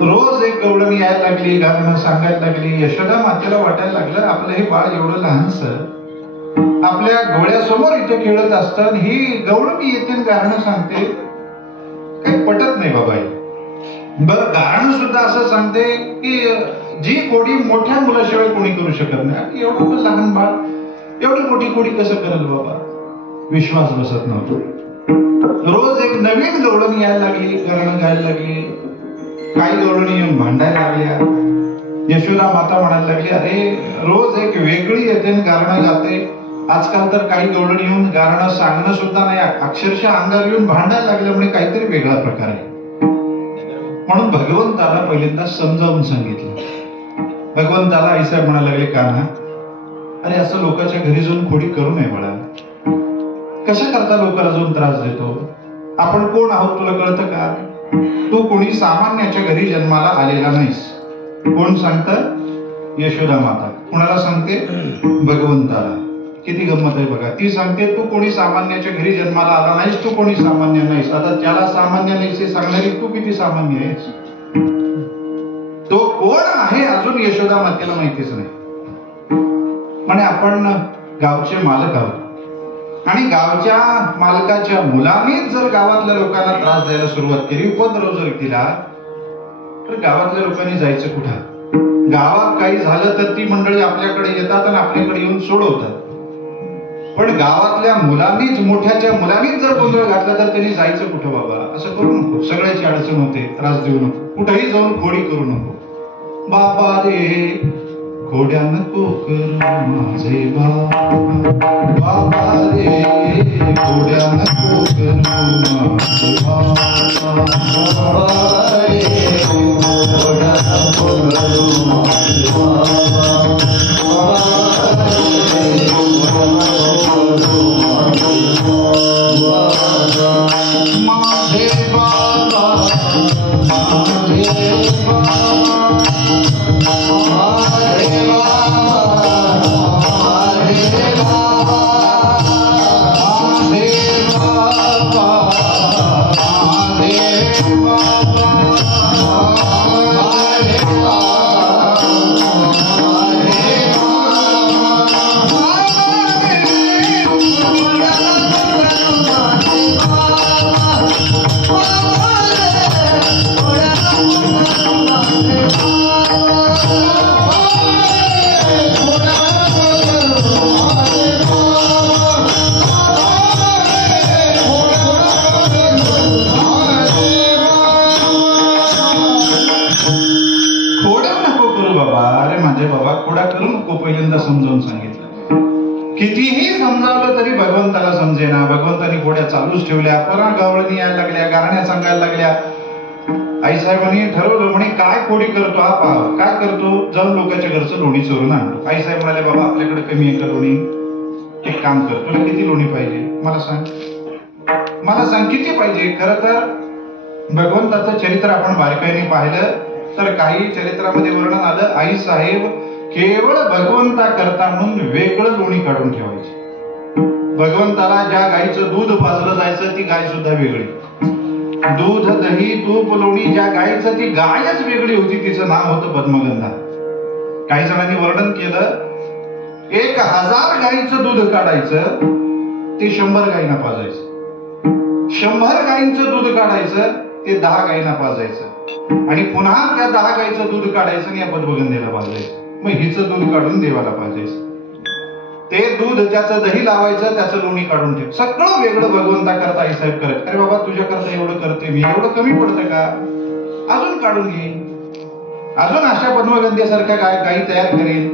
रोज एक गवळण यायला लागली, गाणं सांगायला लागली. यशोदा मातेला वाटायला लागलं आपलं हे बाळ एवढं लहानसं आपल्या डोळ्यासमोर इथे खेळत असतं, ही गवळणी येते गाणं सांगते, काही पटत नाही बाबा. बरं गाणं सुद्धा असं सांगते की जी कोडी मोठ्या मुलाशिवाय कोणी करू शकत नाही. एवढं लहान बाळ एवढी मोठी कोडी कसं करेल बाबा? विश्वास बसत नव्हतो. रोज एक नवीन गवळणी यायला लागली, गाणं गायला लागली. काही गवळणी येऊन भांडायला लागल्या. यशोदा माता म्हणायला लागली, अरे रोज एक वेगळी येते गाणं गाते. आजकाल तर काही गवळणी येऊन गाणं सांगणं सुद्धा नाही, अक्षरशः अंगावर येऊन भांडायला लागल्यामुळे काहीतरी वेगळा प्रकार आहे. म्हणून भगवंताला पहिल्यांदा समजावून सांगितलं. भगवंताला आईसाहेब म्हणायला लागले, कान्हा अरे असं लोकांच्या घरी जाऊन खोडी करू नये बाळा. कशा करता लोकांना जाऊन त्रास देतो? आपण कोण आहोत तुला कळतं का? तू कोणी सामान्याच्या घरी जन्माला आलेला नाहीस. कोण सांगतं? यशोदा माता. कुणाला सांगते? भगवंताला. किती गंमत आहे बघा. ती सांगते तू कोणी सामान्याच्या घरी जन्माला आला नाहीस, तू कोणी सामान्य नाहीस. आता त्याला सामान्य नाहीस हे सांगणारी तू किती सामान्य आहेस? तो कोण आहे अजून यशोदा मातेला माहितीच नाही. म्हणे आपण गावचे मालक आहोत आणि गावच्या मालकाच्या मुलांनीच जर गावातल्या लोकांना त्रास द्यायला सुरुवात केली, उपद्रव जर केला, तर गावातल्या लोकांनी जायचं कुठं? गावात काही झालं तर ती मंडळी आपल्याकडे येतात आणि आपल्याकडे येऊन सोडवतात. पण गावातल्या मुलांनीच, मोठ्याच्या मुलांनीच जर गोंधळ घातला तर त्यांनी जायचं कुठं बाबा? असं करू नको. सगळ्याची अडचण होते. त्रास देऊ नको. कुठेही जाऊन खोडी करू नको. बाबा रे खोड्या नको करू माझे बाबा रे, खोड्या नको करू माझे बाबा रे, खोड्या नको करू माझे समजावून सांगितलं. कितीही समजावलं तरी भगवंताला समजेना. भगवंतानी घोड्या चालूच ठेवल्या. पुन्हा गवळणी यायला लागल्या, गाण्या सांगायला लागल्या. आईसाहेबांनी ठरवलं, म्हणे काय खोडी करतो हा पहा. काय करतो? जाऊन लोकांच्या घरचं लोणी चोरून आणतो. आईसाहेब म्हणाले, बाबा आपल्याकडे कमी आहे का लोणी? एक काम कर, तुला किती लोणी पाहिजे मला सांग. मला सांग किती पाहिजे. खरं तर भगवंताचं चरित्र आपण बारकाईने पाहिलं तर काही चरित्रामध्ये वर्णन आलं, आईसाहेब केवळ भगवंता करता म्हणून वेगळं लोणी काढून ठेवायचे. भगवंताला ज्या गायीचं दूध पाजलं जायचं ती गाय सुद्धा वेगळी. दूध, दही, तूप, लोणी ज्या गायीचं ती गायच वेगळी होती. तिचं नाव होतं पद्मगंधा. काही जणांनी वर्णन केलं, 1000 गायीचं दूध काढायचं ते 100 गायींना पाजायचं. 100 गायींचं दूध काढायचं ते 10 गायींना पाजायचं आणि पुन्हा त्या 10 गायीचं दूध काढायचं आणि या पद्मगंधेला पाजायचं. मग हिचं दूध काढून देवाला पाजायचं. ते दूध ज्याचं दही लावायचं त्याचं लोणी काढून ठेव. सगळं वेगळं भगवंता करता आईसाहेब करत. अरे बाबा तुझ्या करता एवढं करते मी, एवढं कमी पडतं का? अजून काढून घे. अजून अशा पद्मगंधेसारख्या गायी तयार करेन,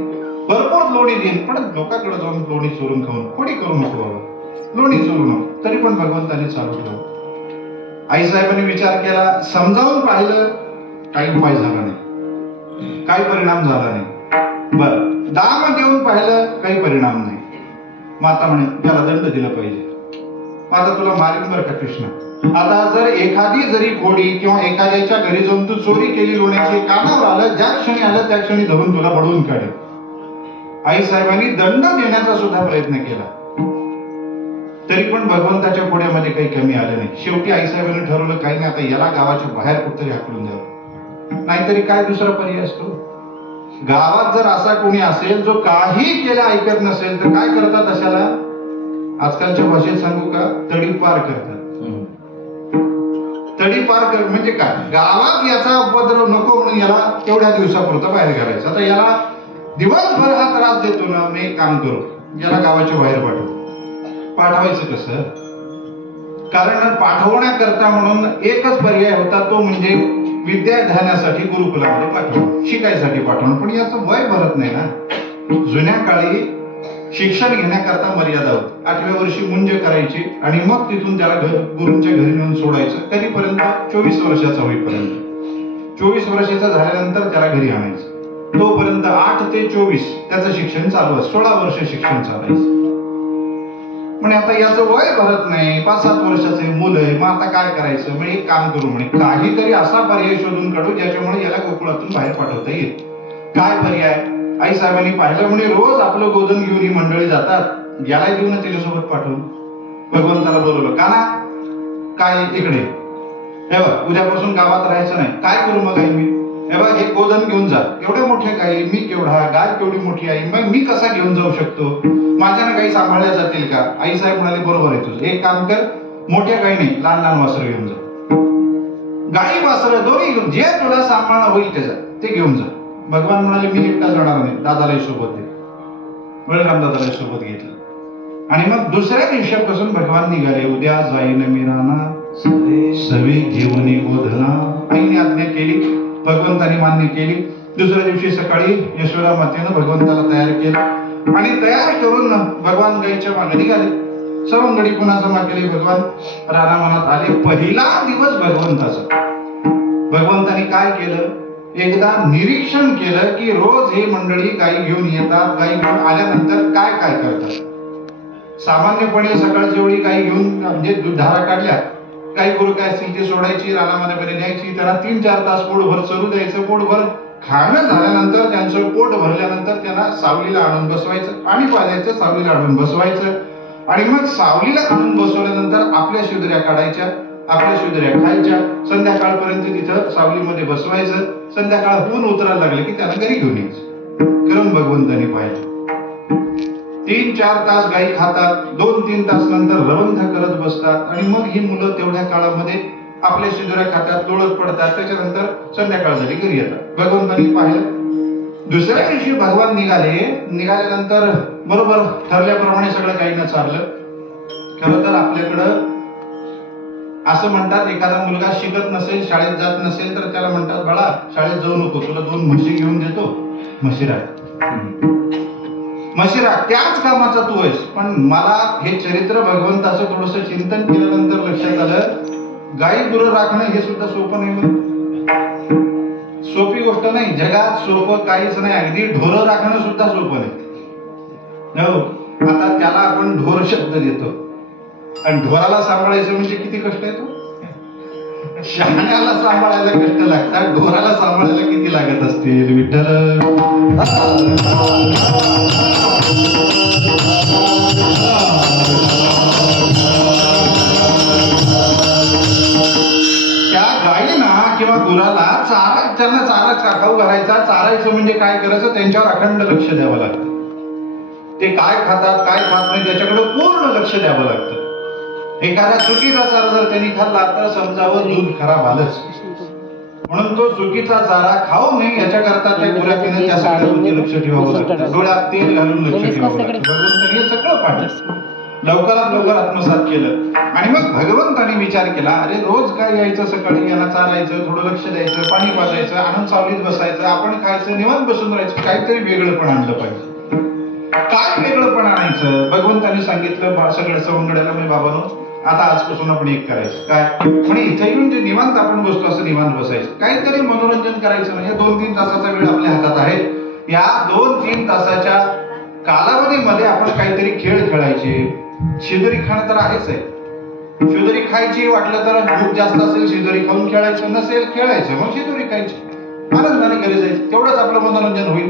भरपूर लोणी देईन. पण लोकांकडे जाऊन लोणी चोरून खाऊन खोडी करू नको बाबा. लोणी चोरू नको. तरी पण भगवंताने चालू ठेव. आईसाहेबांनी विचार केला, समजावून पाहिलं, काही उपाय झाला नाही, काही परिणाम झाला नाही. बर दाम देऊन पाहिलं, काही परिणाम नाही. माता म्हणे त्याला दंड दिला पाहिजे. आता तुला मारीन बरं का कृष्ण. आता जर एखादी जरी खोडी किंवा एखाद्याच्या घरी जाऊन तू चोरी केली लोण्याची, कानावर आलं, ज्या क्षणी आलं त्या क्षणी धरून तुला बडवून काढेल. आईसाहेबांनी दंड देण्याचा सुद्धा प्रयत्न केला, तरी पण भगवंताच्या खोड्यामध्ये काही कमी आलं नाही. शेवटी आईसाहेबांनी ठरवलं, काही नाही, आता याला गावाच्या बाहेर कुठतरी हाकलून द्यावं. नाहीतरी काय दुसरा पर्याय असतो? गावात जर असा कोणी असेल जो काही केला ऐकत नसेल तर काय करतात अशाला? आजकालच्या भाषेत सांगू का, तडीपार करतात. तडीपार कर म्हणजे काय? गावात याचा उपद्रव नको म्हणून याला तेवढ्या दिवसापुरता बाहेर घालायचं. आता याला दिवसभर हा त्रास देतो ना, मी एक काम करू, याला गावाच्या बाहेर पाठवायचं कसं? कारण पाठवण्याकरता म्हणून एकच पर्याय होता, तो म्हणजे विद्याध्यानासाठी गुरुकुलामध्ये पाठवणं, शिकायसाठी पाठवणं. पण याचं वय भरत नाही ना. जुन्या काळी शिक्षण घेण्याकरता मर्यादा होती. 8व्या वर्षी मुंज करायची आणि मग तिथून त्याला गुरूंच्या घरी नेऊन सोडायचं. कधीपर्यंत? 24 वर्षाचा होईपर्यंत. 24 वर्षाचा झाल्यानंतर त्याला घरी आणायचं. तोपर्यंत 8 ते 24 त्याचं शिक्षण चालू असतं. 16 वर्ष शिक्षण चालायचं. म्हणजे आता याचं वय भरत नाही, 5-7 वर्षाचे मुलं आहे, मग आता काय करायचं? म्हणजे एक काम करू, म्हणे काहीतरी असा पर्याय शोधून काढू ज्याच्यामुळे याला गोकुळातून बाहेर पाठवता येईल. काय पर्याय? आई साहेबांनी पाहिलं, म्हणे रोज आपलं गोधन घेऊन ही मंडळी जातात, याला घेऊन त्याच्यासोबत पाठवून भगवंताला बोलवलं. का ना? काय इकडे हे बघ, उद्यापासून गावात राहायचं नाही. काय करू मग आई? मी हे बघ, हे गोधन घेऊन जा. एवढ्या मोठ्या गाई, मी केवढा, गाय केवढी मोठी आहे, मग मी कसा घेऊन जाऊ शकतो? माझ्यानं गाई सांभाळल्या जातील का? आई साहेब म्हणाले, बरोबर आहे तुझं. एक काम कर, मोठ्या गाई नाही, लहान लहान वासरं घेऊन जा. गाई वासरं दोन्ही घेऊन, जे तुला सांभाळणं होईल त्याचं ते घेऊन जा. भगवान म्हणाले, मी एकटा जाणार नाही, दादालाही सोबत दे. बळराम दादालाही सोबत घेतलं. आणि मग दुसऱ्या दिवसापासून भगवान निघाले. उद्या जाईन मी राणा सवे घेऊन गोधना. आईने आज्ञा केली, भगवंतानी मान्य केली. दुसऱ्या दिवशी सकाळी यशोदा मातेनं भगवंताला तयार केलं आणि तयार करून भगवान गाईच्या मागे निघाले. सवंगडी पुन्हा जमा केली. भगवान रानावनात आले. पहिला दिवस भगवंताचा. भगवंतानी काय केलं? एकदा निरीक्षण केलं की रोज ही मंडळी गाई घेऊन येतात, गाई घेऊन आल्यानंतर काय काय करतात. सामान्यपणे सकाळची वेळी गाई घेऊन म्हणजे धारा काढल्या, काही गुरु काय असतील ती सोडायची, रानामध्ये न्यायची, त्यांना 3-4 तास पोटभर चरू द्यायचं. पोटभर खाणं झाल्यानंतर त्यांचं पोट भरल्यानंतर त्यांना सावलीला आणून बसवायचं, पाणी पाजायचं, सावलीला आणून बसवायचं. आणि मग सावलीला आणून बसवल्यानंतर आपल्या शिदऱ्या काढायच्या, आपल्या शिदऱ्या खायच्या. संध्याकाळपर्यंत तिथं सावलीमध्ये बसवायचं. संध्याकाळ ऊन उतरायला लागले की त्यांना घरी घेऊन यायचं. क्रम भगवंतांनी पाहिजे. 3-4 तास गाई खातात, 2-3 तास नंतर रवंथ करत बसतात आणि मग ही मुलं तेवढ्या काळामध्ये आपल्या शिदुऱ्या खातात, लोळत पडतात. त्याच्यानंतर संध्याकाळ झाली, घरी येतात. भगवंतांनी पाहिलं. दुसऱ्या दिवशी भगवान निघाल्यानंतर बरोबर ठरल्याप्रमाणे सगळं गाईनं चारलं. खरं तर आपल्याकडं असं म्हणतात, एखादा मुलगा शिकत नसेल, शाळेत जात नसेल तर त्याला म्हणतात, बाळा शाळेत जाऊ नको, तुला 2 म्हशी घेऊन देतो, म्हशी राख, त्याच कामाचा तू आहेस. पण मला हे चरित्र भगवंताचं थोडस चिंतन केल्यानंतर लक्षात आलं, गाई गुरं राखणं हे सुद्धा सोपं नाही. सोपी गोष्ट नाही, जगात सोपं काहीच नाही. अगदी ढोरं राखणं सुद्धा सोपं नाही. हो, आता त्याला आपण ढोर शब्द देतो आणि ढोराला सांभाळायचं म्हणजे किती कष्ट येतो. शहाण्याला सांभाळायला कष्ट लागतात, ढोराला सांभाळायला किती लागत असतील. विठ्ठल त्या गाईना किंवा गुराला चारा, त्यांना चारा खाऊ घालायचा. चारायचं म्हणजे काय करायचं, त्यांच्यावर अखंड लक्ष द्यावं लागतं. ते काय खातात काय खात नाही त्याच्याकडे पूर्ण लक्ष द्यावं लागतं. एखादा चुकीचा चारा जर त्यांनी खाल्ला तर समजावं दूध खराब आलंच. म्हणून तो चुकीचा चारा खाऊ नये याच्याकरता त्या गुराखीने त्या सगळ्यावरती लक्ष ठेवावं लागतं. डोळ्यात तेल घालून लक्ष ठेवावं लागतं. भगवंतांनी हे सगळं पाहिलं, लवकरात लवकर आत्मसात केलं. आणि मग भगवंतांनी विचार केला, अरे रोज काय यायचं, सकाळी यांना चालायचं, थोडं लक्ष द्यायचं, पाणी पाजायचं, आणून सावलीत बसायचं, आपण खायचं, निवांत बसून राहायचं. काहीतरी वेगळं पण आणलं पाहिजे. काय वेगळं पण आणायचं? भगवंतांनी सांगितलं सगळ्या सवंगड्याला, मी बाबांनो आता आजपासून आपण एक करायचं. काय म्हणजे इथे येऊन जे निवांत आपण बसतो असं निवांत बसायचं, काहीतरी मनोरंजन करायचं. म्हणजे 2-3 तासाचा वेळ आपल्या हातात आहे. या 2-3 तासाच्या कालावधीमध्ये आपण काहीतरी खेळ खेळायचे. शिदोरी खाणं तर आहेच आहे. शिदोरी खायची, वाटलं तर भूक जास्त असेल शिदोरी खाऊन खेळायचं, नसेल खेळायचं मग शिदोरी खायची, आनंदाने घरी जायचं. तेवढंच आपलं मनोरंजन होईल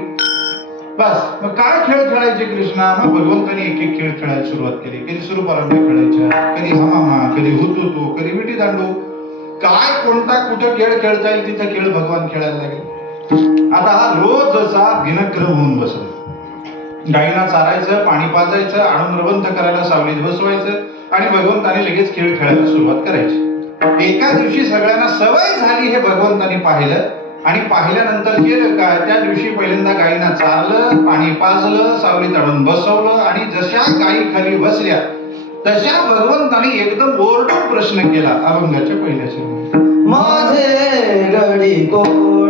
बस. मग काय खेळ खेळायचे कृष्णा? मग भगवंतांनी एक खेळ खेळायला सुरुवात केली. कधी सुरूपरांड्या खेळायच्या, कधी हमामा, कधी हुतुतू, कधी विटी दांडू. काय कोणता कुठं खेळ खेळता येईल तिथं खेळ भगवान खेळायला लागले. आता हा रोज जसा दिनक्रम होऊन बसला. गाईना चारायचं, पाणी पाजायचं, आणून रवंथ करायला सावलीत बसवायचं आणि भगवंताने लगेच खेळ खेळायला सुरुवात करायची. एका दिवशी सगळ्यांना सवय झाली हे भगवंताने पाहिलं आणि पाहिल्यानंतर केलं काय, त्या दिवशी पहिल्यांदा गाईना चारलं, पाणी पाजलं, सावलीत आणून बसवलं आणि जशा गायी खाली बसल्या तशा भगवंताने एकदम ओरडून प्रश्न केला अभंगाच्या पहिल्याच्या. माझे गडी कोण,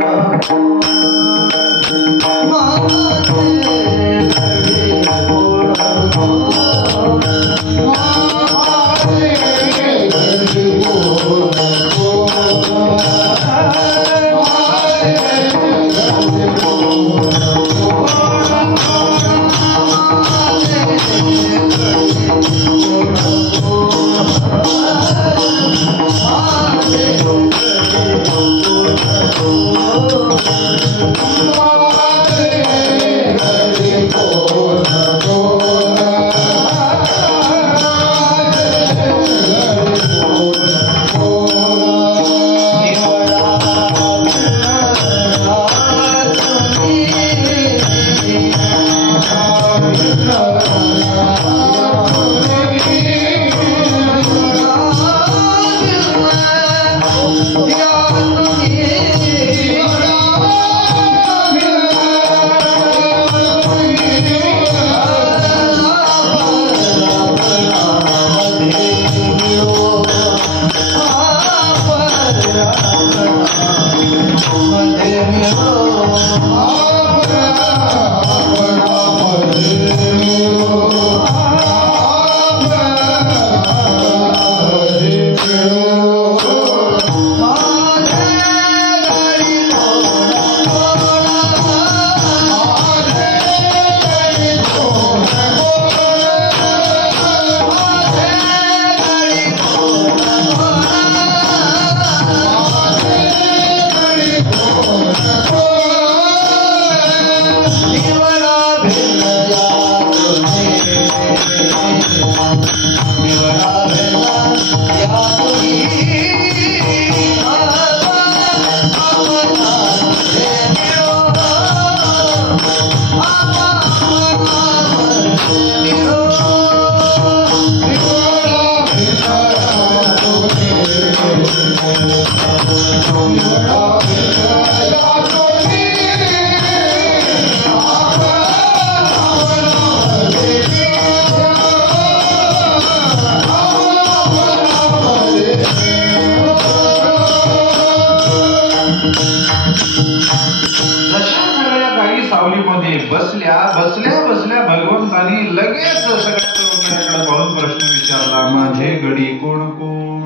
बसल्या बसल्या बसल्या भगवंतानी लगेच सगळ्याकडे पाहून प्रश्न विचारला, माझे गडी कोण कोण?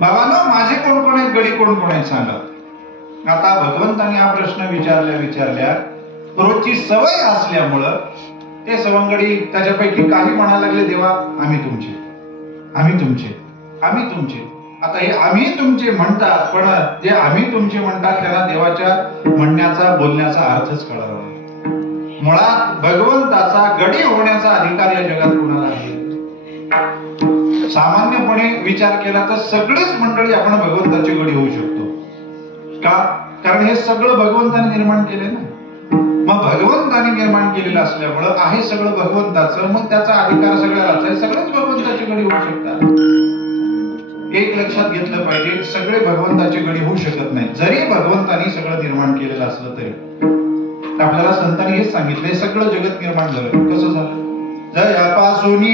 बाबांनो, माझे कोण कोण आहेत, गडी कोण कोण आहेत सांगा. आता भगवंतानी हा प्रश्न विचारल्या रोजची सवय असल्यामुळं ते सवंगडी त्याच्यापैकी काही म्हणायला लागले, देवा आम्ही तुमचे, आम्ही तुमचे, आम्ही तुमचे. आता हे आम्ही तुमचे म्हणतात, पण जे आम्ही तुमचे म्हणतात त्यांना देवाच्या म्हणण्याचा बोलण्याचा अर्थच कळावा. मुळात भगवंताचा गडी होण्याचा अधिकार या जगात कोणाला आहे? सामान्यपणे विचार केला तर सगळीच मंडळी आपण भगवंताची गडी होऊ शकतो. का? कारण हे सगळं भगवंताने निर्माण केले ना. मग भगवंताने निर्माण केलेलं असल्यामुळं आहे सगळं भगवंताचं, मग त्याचा अधिकार सगळ्यालाच आहे. सगळेच भगवंताची गडी होऊ शकतात. एक लक्षात घेतलं पाहिजे, सगळे भगवंताची गडी होऊ शकत नाही. जरी भगवंतानी सगळं निर्माण केलेलं असलं तरी. आपल्याला संतांनी हेच सांगितलंय, सगळं जगत निर्माण झालं. कसं झालं? जयापासून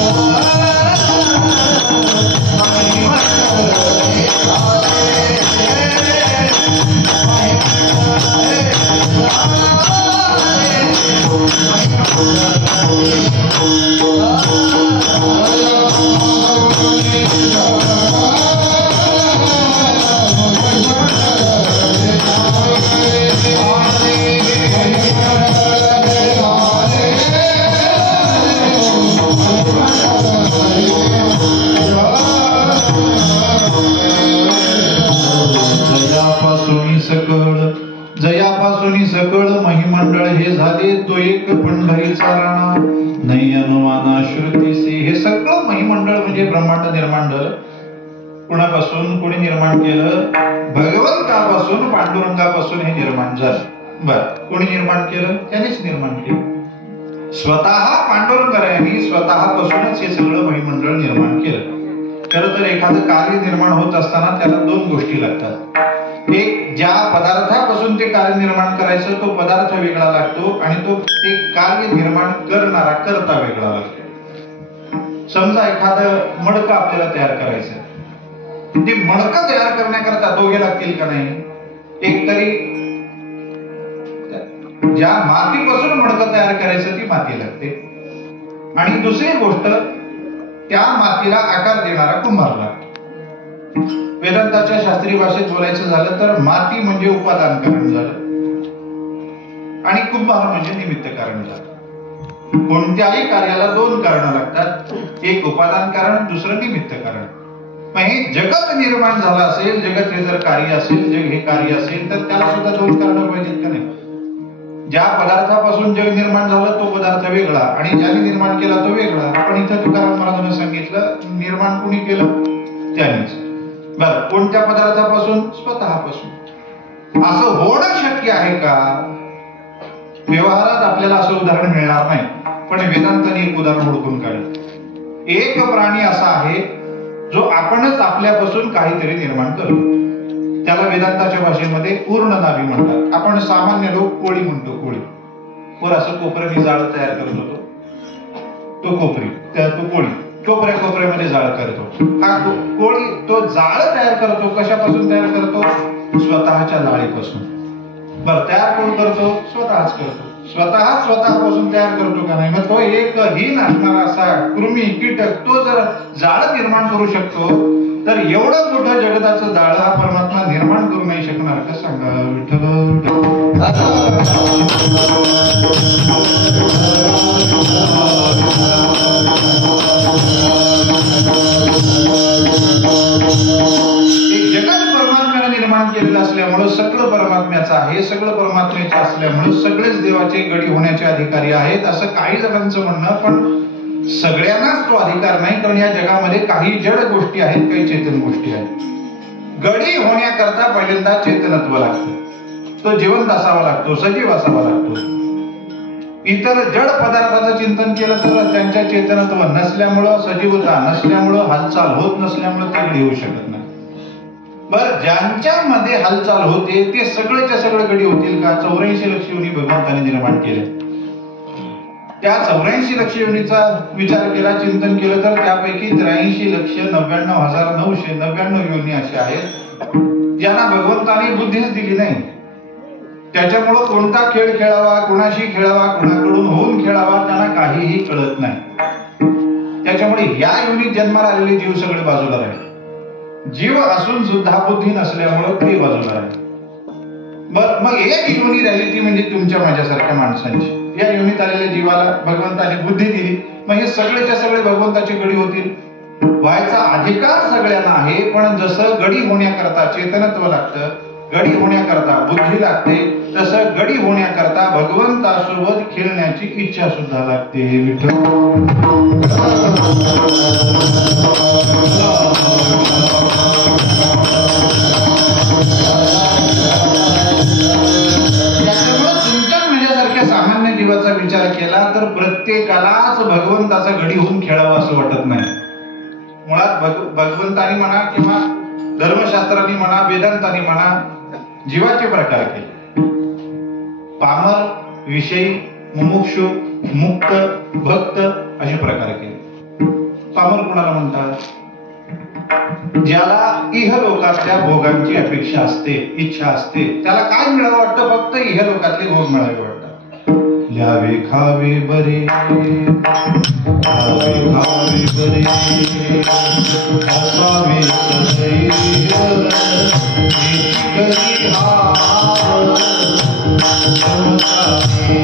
Oh नयनवाना श्रुतीसी. हे सगळं महिमंडळ म्हणजे ब्रह्मांड निर्माण झालं. कुणापासून? कोणी निर्माण केलं? भगवंतापासून, पांडुरंगापासून हे निर्माण झालं. बर, कोणी निर्माण केलं? त्यानेच निर्माण केलं. स्वतः पांडुरंगाने स्वतःपासूनच हे सगळं महिमंडळ निर्माण केलं. खरं तर एखादं कार्य निर्माण होत असताना त्याला दोन गोष्टी लागतात. एक, ज्या पदार्थापासून ते कार्य निर्माण करायचं तो पदार्थ वेगळा लागतो आणि तो ते कार्य निर्माण करणारा कर्ता वेगळा लागतो. समजा एखादं मडकं आपल्याला तयार करायचं, ते मडकं तयार करण्याकरता दोघे लागतील का नाही? एक तरी ज्या मातीपासून मडकं तयार करायचं ती माती लागते, आणि दुसरी गोष्ट त्या मातीला आकार देणारा कुंभार लागतो. वेदांताच्या शास्त्रीय भाषेत बोलायचं झालं तर माती म्हणजे उपादान कारण झालं आणि कुंभार म्हणजे निमित्त कारण झालं. कोणत्याही कार्याला दोन कारण लागतात, एक उपादान कारण, दुसरं निमित्त कारण. मग हे जगत निर्माण झालं असेल, जगत हे जर कार्य असेल, जग हे कार्य असेल, तर त्याला सुद्धा दोन कारण पाहिजेत का नाही? ज्या पदार्थापासून जग निर्माण झालं तो पदार्थ वेगळा आणि ज्याने निर्माण केला तो वेगळा. आपण इथं तुकाराम महाराजांनी सांगितलं निर्माण कोणी केलं? त्यानेच. बरं, कोणत्या पदार्थापासून? स्वतःपासून. असं होणं शक्य आहे का? व्यवहारात आपल्याला असं उदाहरण मिळणार नाही, पण वेदांताने एक उदाहरण ओळखून काढलं. एक प्राणी असा आहे जो आपणच आपल्यापासून काहीतरी निर्माण करतो. त्याला वेदांताच्या भाषेमध्ये पूर्णनाभी म्हणतात. आपण सामान्य लोक कोळी म्हणतो. कोळी वर असं कोपऱ्याने जाळ तयार करत होतो, तो कोपरी, तो कोळी कोपऱ्यामध्ये जाळ करतो. हा कोळी तो जाळ तयार करतो. कशापासून तयार करतो? स्वतःच्या जाळीपासून. बरं, तयार कोण करतो? स्वतःच करतो. स्वतःपासून तयार करतो का नाही? मग तो एक हीन असणारा असा कृमी कीटक तो जर जाळ निर्माण करू शकतो, तर एवढं मोठं जगताचं जाळ हा परमात्मा निर्माण करू नाही शकणार का? सांगा विठ्ठल. जगत परमात्म्याने निर्माण केलेलं असल्यामुळं सगळं परमात्म्याचं आहे, सगळं परमात्म्याचं असल्यामुळं सगळेच देवाचे गडी होण्याचे अधिकारी आहेत असं काही जणांचं म्हणणं. पण सगळ्यांनाच तो अधिकार नाही, कारण या जगामध्ये काही जड गोष्टी आहेत, काही चेतन गोष्टी आहेत. गडी होण्याकरता पहिल्यांदा चेतनत्व लागतं. तो जिवंत असावा लागतो, सजीव असावा लागतो. इतर जड पदार्थाचं चिंतन केलं तर त्यांच्या चेतनत्व नसल्यामुळं, सजीवता नसल्यामुळं, हालचाल होत नसल्यामुळं ते गडी होऊ शकत नाही. बरं, ज्यांच्यामध्ये हालचाल होते ते सगळेच्या सगळे गडी होतील का? 84 लक्ष योनी भगवंताने निर्माण केले. त्या 84 लक्ष योनीचा विचार केला, चिंतन केलं तर त्यापैकी 83,99,999 योनी अशा आहेत ज्यांना भगवंताने बुद्धीच दिली नाही. त्याच्यामुळं कोणता खेळ खेळावा, कोणाशी खेळावा, कोणाकडून होऊन खेळावा त्यांना काहीही कळत नाही. त्याच्यामुळे या योनीत जन्माला आलेले जीव सगळे बाजूला राहिले. जीव असून सुद्धा बुद्धी नसल्यामुळं ते बाजूला राहिले. बर, मग एक योनी राहिली ती म्हणजे तुमच्या माझ्यासारख्या माणसांची. या योनीत आलेल्या जीवाला भगवंताने बुद्धी दिली, मग हे सगळेच्या सगळे भगवंताचे गडी होतील. व्हायचा अधिकार सगळ्यांना आहे, पण जसं गडी होण्याकरता चेतनत्व लागतं, गडी होण्याकरता बुद्धी लागते, तसं गडी होण्याकरता भगवंतासोबत खेळण्याची इच्छा सुद्धा लागते. सामान्य जीवाचा विचार केला तर प्रत्येकालाच भगवंताचा गडी होऊन खेळावं असं वाटत नाही. मुळात भगवंतानी म्हणा किंवा धर्मशास्त्रांनी म्हणा, वेदांतानी म्हणा, जीवाचे प्रकार केले. पामर, विषयी, मुमुक्षु, मुक्त, भक्त असे प्रकार केले. पामर कोणाला म्हणतात? ज्याला इहलोकातल्या भोगांची अपेक्षा असते, इच्छा असते. त्याला काय मिळावं वाटतं? फक्त इहलोकातले भोग मिळावे वाटतात. ल्यावे खावे बरे, खावे खावे बरे, असावे सदैव करी हार समताई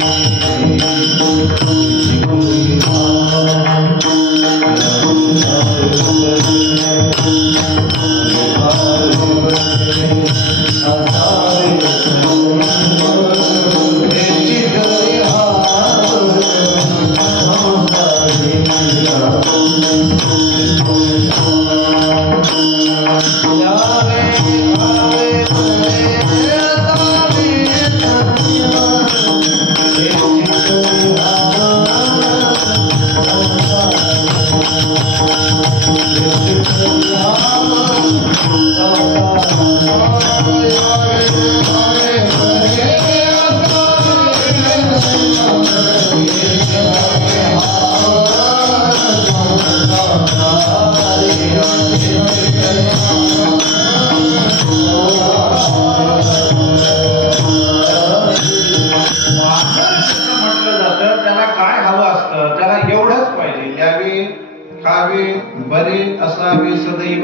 खावे बरे असावे सदैव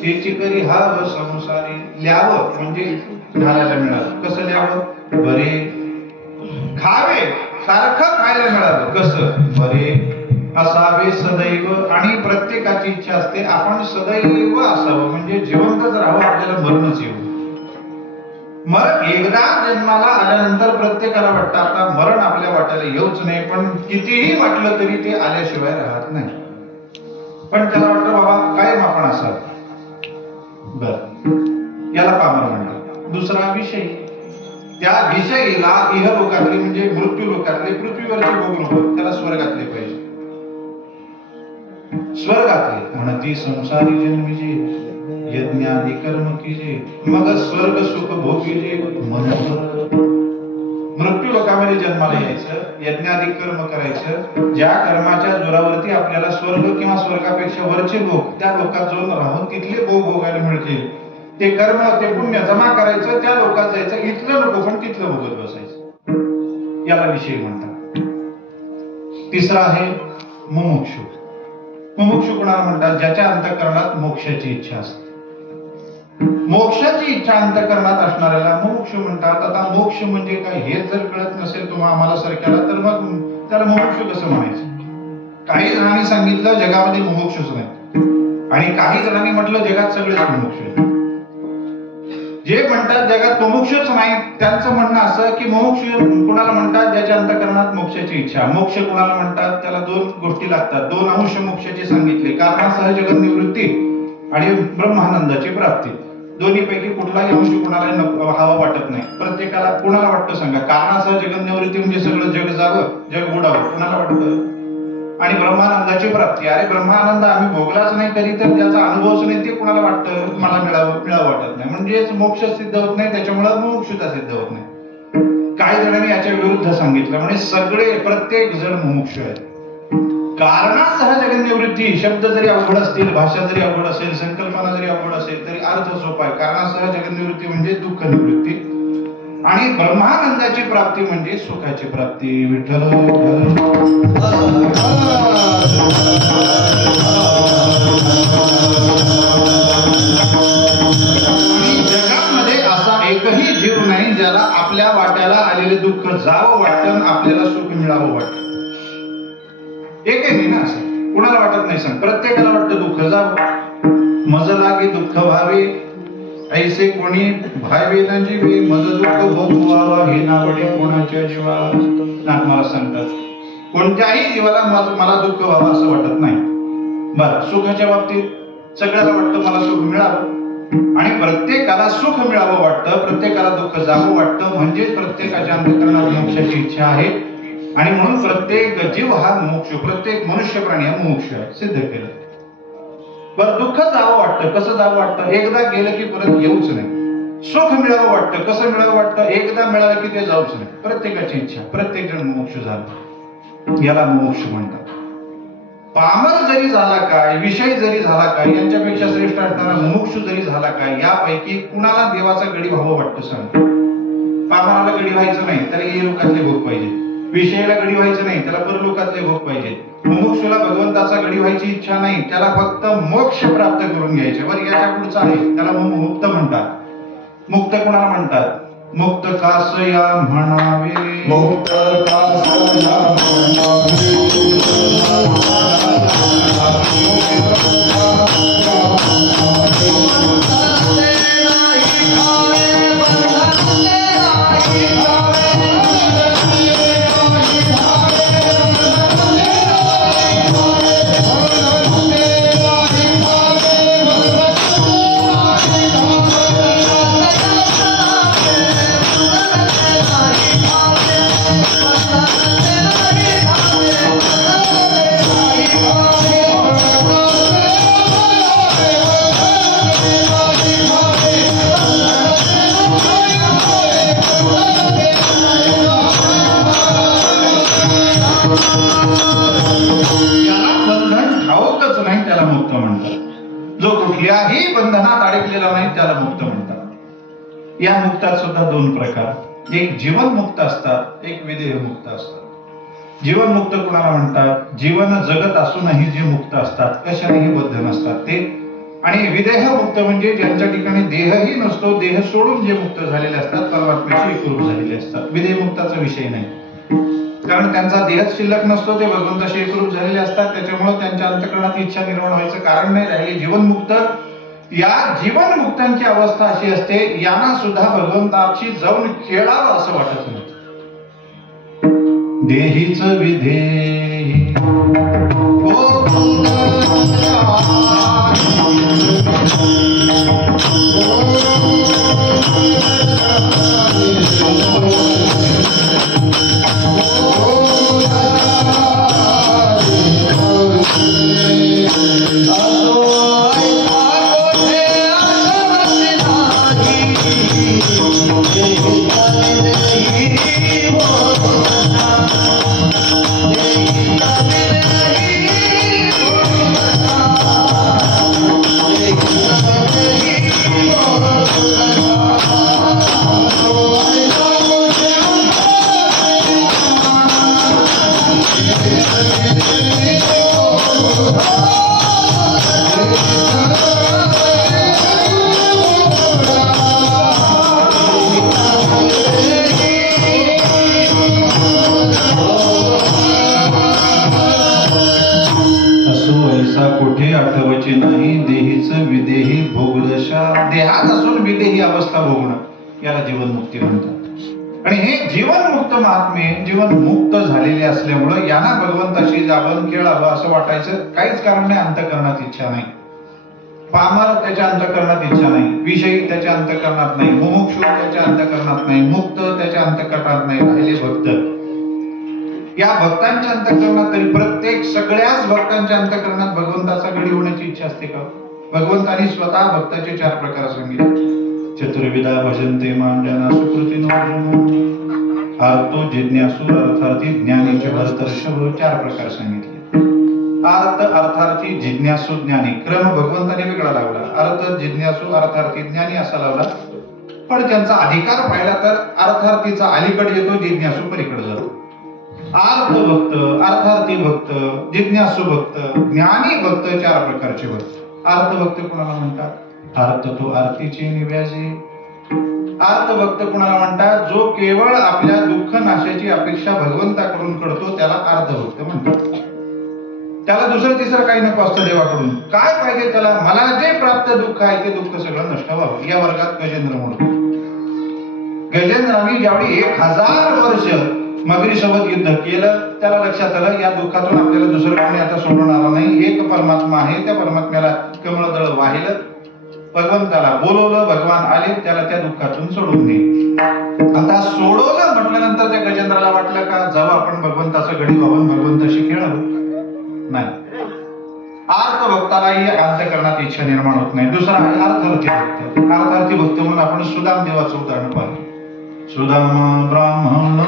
तेची करी हाव संसारी. ल्यावं म्हणजे घालायला मिळालं. कसं ल्यावं? बरे. खावे सारखं खायला मिळालं. कसं? बरे. असावे सदैव आणि प्रत्येकाची इच्छा असते आपण सदैव असावं म्हणजे जिवंतच राहावं. आपल्याला मरणच येऊ. मरण एकदा जन्माला आल्यानंतर प्रत्येकाला वाटतं आता मरण आपल्या वाट्याला येऊच नाही. पण कितीही वाटलं तरी ते आल्याशिवाय राहत नाही. पण त्याला वाटतं बाबा कायम आपण असावं. बर, याला पामर म्हणतात. दुसरा विषय, त्या विषयीला इहलोकातले म्हणजे मृत्यू लोकातले पृथ्वीवरचे भोग नको, त्याला स्वर्गातले पाहिजे. स्वर्गातले म्हणती संसारी जन्मीजे यज्ञादी कर्म कीजे मग स्वर्ग सुख भोगीजे मनोहर. मृत्यू लोकामध्ये जन्माला यायचं, यज्ञादी कर्म करायचं. ज्या कर्माच्या जोरावरती आपल्याला स्वर्ग किंवा स्वर्गापेक्षा वरचे भोग त्या लोकात जाऊन राहून तिथले भोग भोगायला मिळतील. ते कर्म ते पुण्य जमा करायचं, त्या लोकात जायचं. इथलं नको पण तिथलं भोगत बसायचं. याला विषय म्हणतात. तिसरा आहे मुमुक्षु. मुमुक्षु कोणाला म्हणतात? ज्याच्या अंतःकरणात मोक्षाची इच्छा असते. मोक्षाची इच्छा अंतःकरणात असणाऱ्याला मुमुक्षु म्हणतात. आता मोक्ष म्हणजे काय हे जर कळत नसेल तुम्हाला आम्हाला सारख्याला तर मग त्याला मुमुक्षु कसं म्हणायचं? काही जणांनी सांगितलं जगामध्ये मुमुक्षुच नाही आणि काही जणांनी म्हटलं जगात सगळेच मुमुक्षु आहेत. जे म्हणतात जगात मुमुक्षुच नाही त्यांचं म्हणणं असं की मुमुक्षु कुणाला म्हणतात? ज्याच्या अंतःकरणात मोक्षाची इच्छा. मोक्ष कुणाला म्हणतात? त्याला दोन गोष्टी लागतात. दोन अंश मोक्षाचे सांगितले, कारणासह जगत निवृत्ती आणि ब्रह्मानंदाची प्राप्ती. दोन्ही पैकी कुठलाही अंश कुणाला हवा वाटत नाही. प्रत्येकाला कुणाला वाटतं सांगा? कारणासह जगत निवृत्ती म्हणजे सगळं जग जावं, जग बुडावं, कुणाला वाटतं? आणि ब्रह्मानंदाची प्राप्ती, अरे ब्रह्मानंद आम्ही भोगलाच नाही तरी तर ज्याचा अनुभवच नाही ते कुणाला वाटतं मला मिळावं वाटत नाही. म्हणजेच मोक्ष सिद्ध होत नाही, त्याच्यामुळे मुमुक्षुता सिद्ध होत नाही. काही जणांनी याच्या विरुद्ध सांगितलं, म्हणजे सगळे प्रत्येक जण मुमुक्षु आहेत. कारणासह जगत निवृत्ती शब्द जरी अवघड असतील, भाषा जरी अवघड असेल, संकल्पना जरी अवघड असेल तरी अर्थ सोपा आहे. कारणासह जगत निवृत्ती म्हणजे दुःख निवृत्ती आणि ब्रह्मानंदाची प्राप्ती म्हणजे सुखाची प्राप्ती. विठ्ठल जगामध्ये असा एकही जीव नाही ज्याला आपल्या वाट्याला आलेले दुःख जावं वाटतं, आपल्याला सुख मिळावं वाटतं. एकही ना असं कुणाला वाटत नाही. सांग, प्रत्येकाला वाटतं दुःख जावं. मज लागे दुःख व्हावे ऐसे कोणी भावे न जीवे मज दुःख भोगवावा हे नावडे कोणाच्या जीवा. नाथ महाराज सांगतात कोणत्याही जीवाला मला दुःख व्हावं असं वाटत नाही. बरं, सुखाच्या बाबतीत सगळ्याला वाटतं मला सुख मिळावं आणि प्रत्येकाला सुख मिळावं वाटतं, प्रत्येकाला दुःख जावं वाटतं. म्हणजे प्रत्येकाच्या अंतःकरणात मोक्षाची इच्छा आहे आणि म्हणून प्रत्येक जीव हा मुमुक्षु, प्रत्येक मनुष्य प्राणी हा मुमुक्षु आहे, सिद्ध केलं. बरं, दुःख जावं वाटतं. कसं जावं वाटतं? एकदा गेलं की परत येऊच नाही. सुख मिळावं वाटतं. कसं मिळावं वाटतं? एकदा मिळालं की ते जाऊच नाही. प्रत्येकाची इच्छा, प्रत्येक जण मुमुक्षु झाला, याला मुमुक्षु म्हणतात. पामर जरी झाला काय, विषय जरी झाला काय, यांच्यापेक्षा श्रेष्ठ असणारा मुमुक्षु जरी झाला काय, यापैकी कुणाला देवाचा गडी व्हावं वाटतं? सांग. पामराला गडी व्हायचं नाही त्याला हे लोकातले भोग पाहिजे, विषयाला गडी व्हायचं नाही त्याला परलोकातले भोग पाहिजे. मुमुक्षुला भगवंताचा गडी व्हायची इच्छा नाही, त्याला फक्त मोक्ष प्राप्त करून घ्यायचे. बरं, याच्या पुढचा आहे त्याला मुक्त म्हणतात. मुक्त कुणाला म्हणतात? मुक्त कास या म्हणावे, मुक्त कास या म्हणावे. जो कुठल्याही बंधनात अडकलेला नाही त्याला मुक्त म्हणतात. या मुक्तात सुद्धा दोन प्रकार, एक जीवन मुक्त असतात, एक विदेह मुक्त असतात. जीवन मुक्त कुणाला म्हणतात? जीवन जगत असूनही जे मुक्त असतात, कशानेही बद्ध नसतात ते. आणि विदेह मुक्त म्हणजे ज्यांच्या ठिकाणी देहही नसतो, देह सोडून जे मुक्त झालेले असतात, परमात्म्याशी एकरूप झालेले असतात. विदेह मुक्ताचा विषय नाही, कारण त्यांचा देहच शिल्लक नसतो, ते भगवंताशी एकरूप झालेले असतात. त्याच्यामुळे त्यांच्या अंतःकरणात इच्छा निर्माण व्हायचं कारण नाही राहिले. जीवनमुक्त, या जीवनमुक्तांची अवस्था अशी असते, यांना सुद्धा भगवंताची जाऊन खेळावं असं वाटत नाही. देहीच विधेही कोठे आठवचे नाही, देहीच विदेही भोगदशा. देहात असून विदेही अवस्था भोगणं, याला जीवनमुक्ती म्हणतात. आणि हे जीवनमुक्त महात्मे जीवनमुक्त झालेले असल्यामुळं यांना भगवंताशी जावं खेळावं असं वाटायचं काहीच कारण नाही. अंतःकरणात इच्छा नाही. पामर त्याच्या अंतःकरणात इच्छा नाही, विषयी त्याच्या अंतःकरणात नाही, मुमुक्षु त्याच्या अंतःकरणात नाही, मुक्त त्याच्या अंतःकरणात नाही. राहिले भक्त. या भक्तांच्या अंतःकरणात, तरी प्रत्येक सगळ्याच भक्तांच्या अंतःकरणात भगवंताचा गडी होण्याची इच्छा असते का? भगवंतानी स्वतः भक्ताचे 4 प्रकार सांगितले. चतुर्विधा भजन्ते मांडना सुकृतीनो आर्तो जिज्ञासु अर्थार्थी ज्ञानीचे भरतर्षभ. 4 प्रकार सांगितले. अर्थ, अर्थार्थी, जिज्ञासू, ज्ञानी. क्रम भगवंताने वेगळा लावला. अर्थ, जिज्ञासू, अर्थार्थी, ज्ञानी असा लावला. पण त्यांचा अधिकार पाहिला तर अर्थार्थीचा अलीकडे येतो, जिज्ञासू पलीकडे जातो. अर्थ भक्त, अर्थार्थी भक्त, जिज्ञासू भक्त, ज्ञानी भक्त, 4 प्रकारचे भक्त. अर्थ भक्त कुणाला म्हणतात? अर्थ तो अर्थीची निव्याजी. अर्थ भक्त कुणाला म्हणतात? जो केवळ आपल्या दुःख नाशाची अपेक्षा भगवंताकडून करतो, त्याला अर्थ भक्त म्हणतात. त्याला दुसरं तिसरं काही नको असतं देवाकडून. काय पाहिजे त्याला? मला जे प्राप्त दुःख आहे ते दुःख सगळं नष्ट व्हावं. या वर्गात गजेंद्र म्हणतो. गजेंद्रांनी ज्यावेळी 1000 वर्ष मगरीसोबत युद्ध केलं, त्याला लक्षात आलं या दुःखातून आपल्याला दुसरं कोणी आता सोडवणार नाही. एक परमात्मा आहे, त्या परमात्म्याला कमळदळ वाहिलं, भगवंताला बोलवलं, भगवान आले, त्याला त्या दुःखातून सोडून दिले. आता सोडवलं म्हटल्यानंतर त्या गजेंद्राला वाटलं का जाऊ आपण भगवंताचं गडी व्हावं, भगवंताशी खेळावं? नाही. अर्थ भक्तालाही अंतःकरणात इच्छा निर्माण होत नाही. दुसरा आहे अर्थार्थी भक्त. अर्थार्थी भक्त म्हणून आपण सुदाम देवाचं उदाहरण पाहिलं. सुदाम ब्राह्मण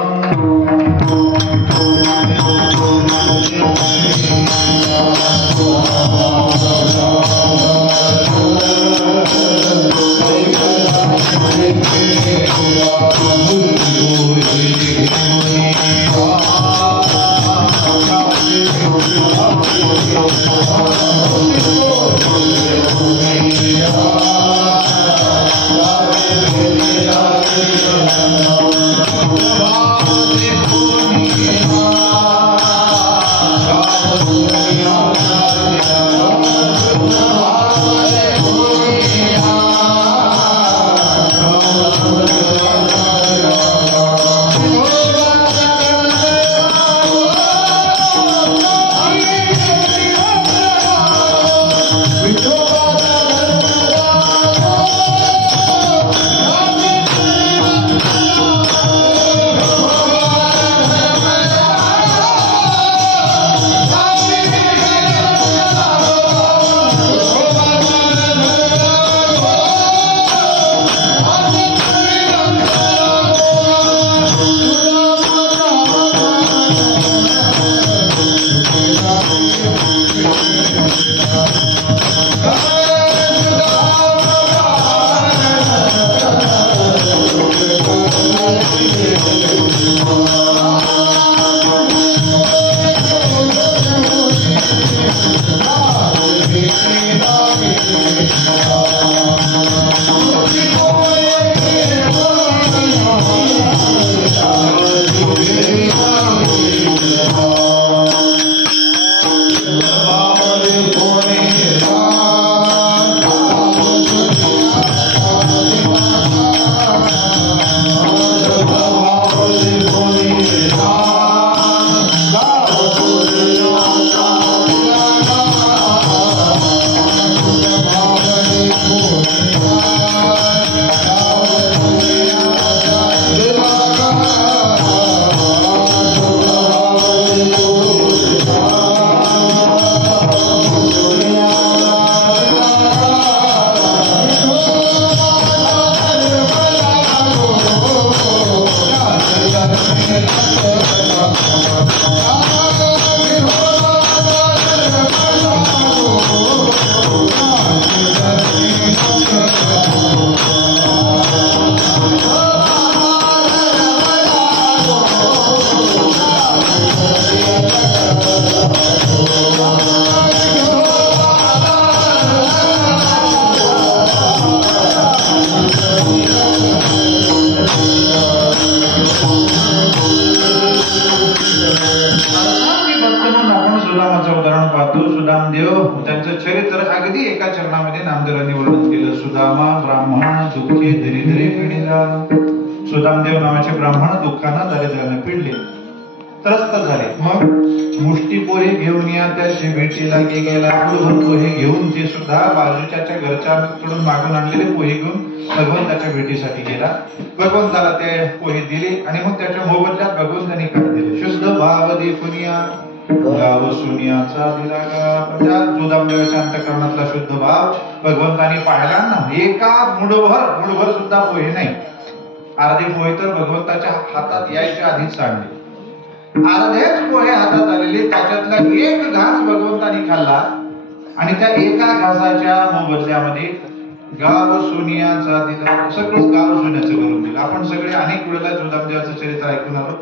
पाहतो सुदामदेव त्यांचं चरित्र अगदी एका चरणामध्ये नामदेवांनी वर्णन केलं. सुदामा ब्राह्मण दुःखे दरिद्रे पिढीला. सुदामदेव नावाचे ब्राह्मण दुःखानं दारिद्र्याने पिडले, त्रस्त झाले. मग मुष्टी पोहे घेऊन या त्याची भेटीला गेला. मुठभर पोहे घेऊन ते सुद्धा बाजूच्या घरच्याकडून मागून आणलेले पोहे घेऊन भगवंताच्या भेटीसाठी गेला. भगवंताला ते पोहे दिले आणि मग त्याच्या मोबदल्यात भगवंतांनी काय दिले? शुद्ध भाव देखून या गाव सुनियाचा दिला गा. त्या सुदामदेवाच्या अंतःकरणातला शुद्ध भाव भगवंतांनी पाहिला ना. एका मुठभर सुद्धा पोहे नाही, अर्धे पोहे तर भगवंताच्या हातात यायच्या आधीच सांडले. अर्धेच पोहे हातात आलेले, त्याच्यातला एक घास भगवंतानी खाल्ला आणि त्या एका घासाच्या मोबदल्यामध्ये गाव सोनियाचा दिला. सगळं गाव सोन्याचं करून दिलं. आपण सगळे अनेक वेळेला सुदामदेवाचं चरित्र ऐकून आलो.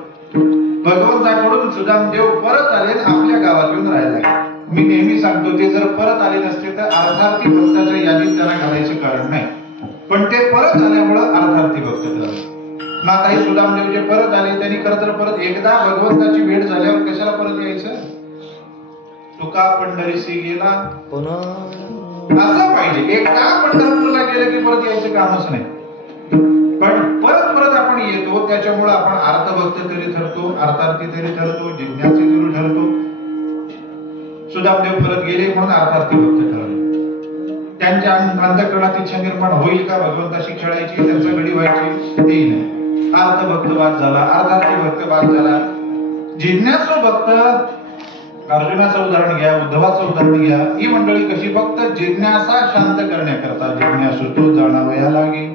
भगवंताकडून सुदामदेव परत आले, आपल्या गावात येऊन राहायला लागले. मी नेहमी सांगतो, ते जर परत आले नसते तर अर्थार्थी भक्ताच्या यादीत त्यांना घालायचं कारण नाही, पण ते परत आल्यामुळं अर्थार्थी भक्त झाले. मग आता हे सुदामदेव जे परत आले, त्यांनी खरं तर परत एकदा भगवंताची भेट झाल्यावर कशाला परत यायचं? तुका पंढरीसी गेला असं पाहिजे. एकदा पंढरपूरला गेलं की परत यायचं कामच नाही. पण परत आपण येतो, त्याच्यामुळे आपण अर्थभक्त तरी ठरतो, अर्थार्थी तरी ठरतो, जिज्ञासी तरी ठरतो. सुदामदेव परत गेले म्हणून अर्थार्थी भक्त ठरले. त्यांच्या अंतःकरणात इच्छा निर्माण होईल का भगवंताशी खेळायची, त्यांचा घडी व्हायची? तेही नाही. अर्थभक्त बाद झाला, अर्थार्थी भक्त बाद झाला. जिज्ञासू भक्त, अर्जुनाचं उदाहरण घ्या, उद्धवाचं उदाहरण घ्या. ही मंडळी कशी? फक्त जिज्ञासा शांत करण्याकरता जिज्ञासू तो जाणावया लागे.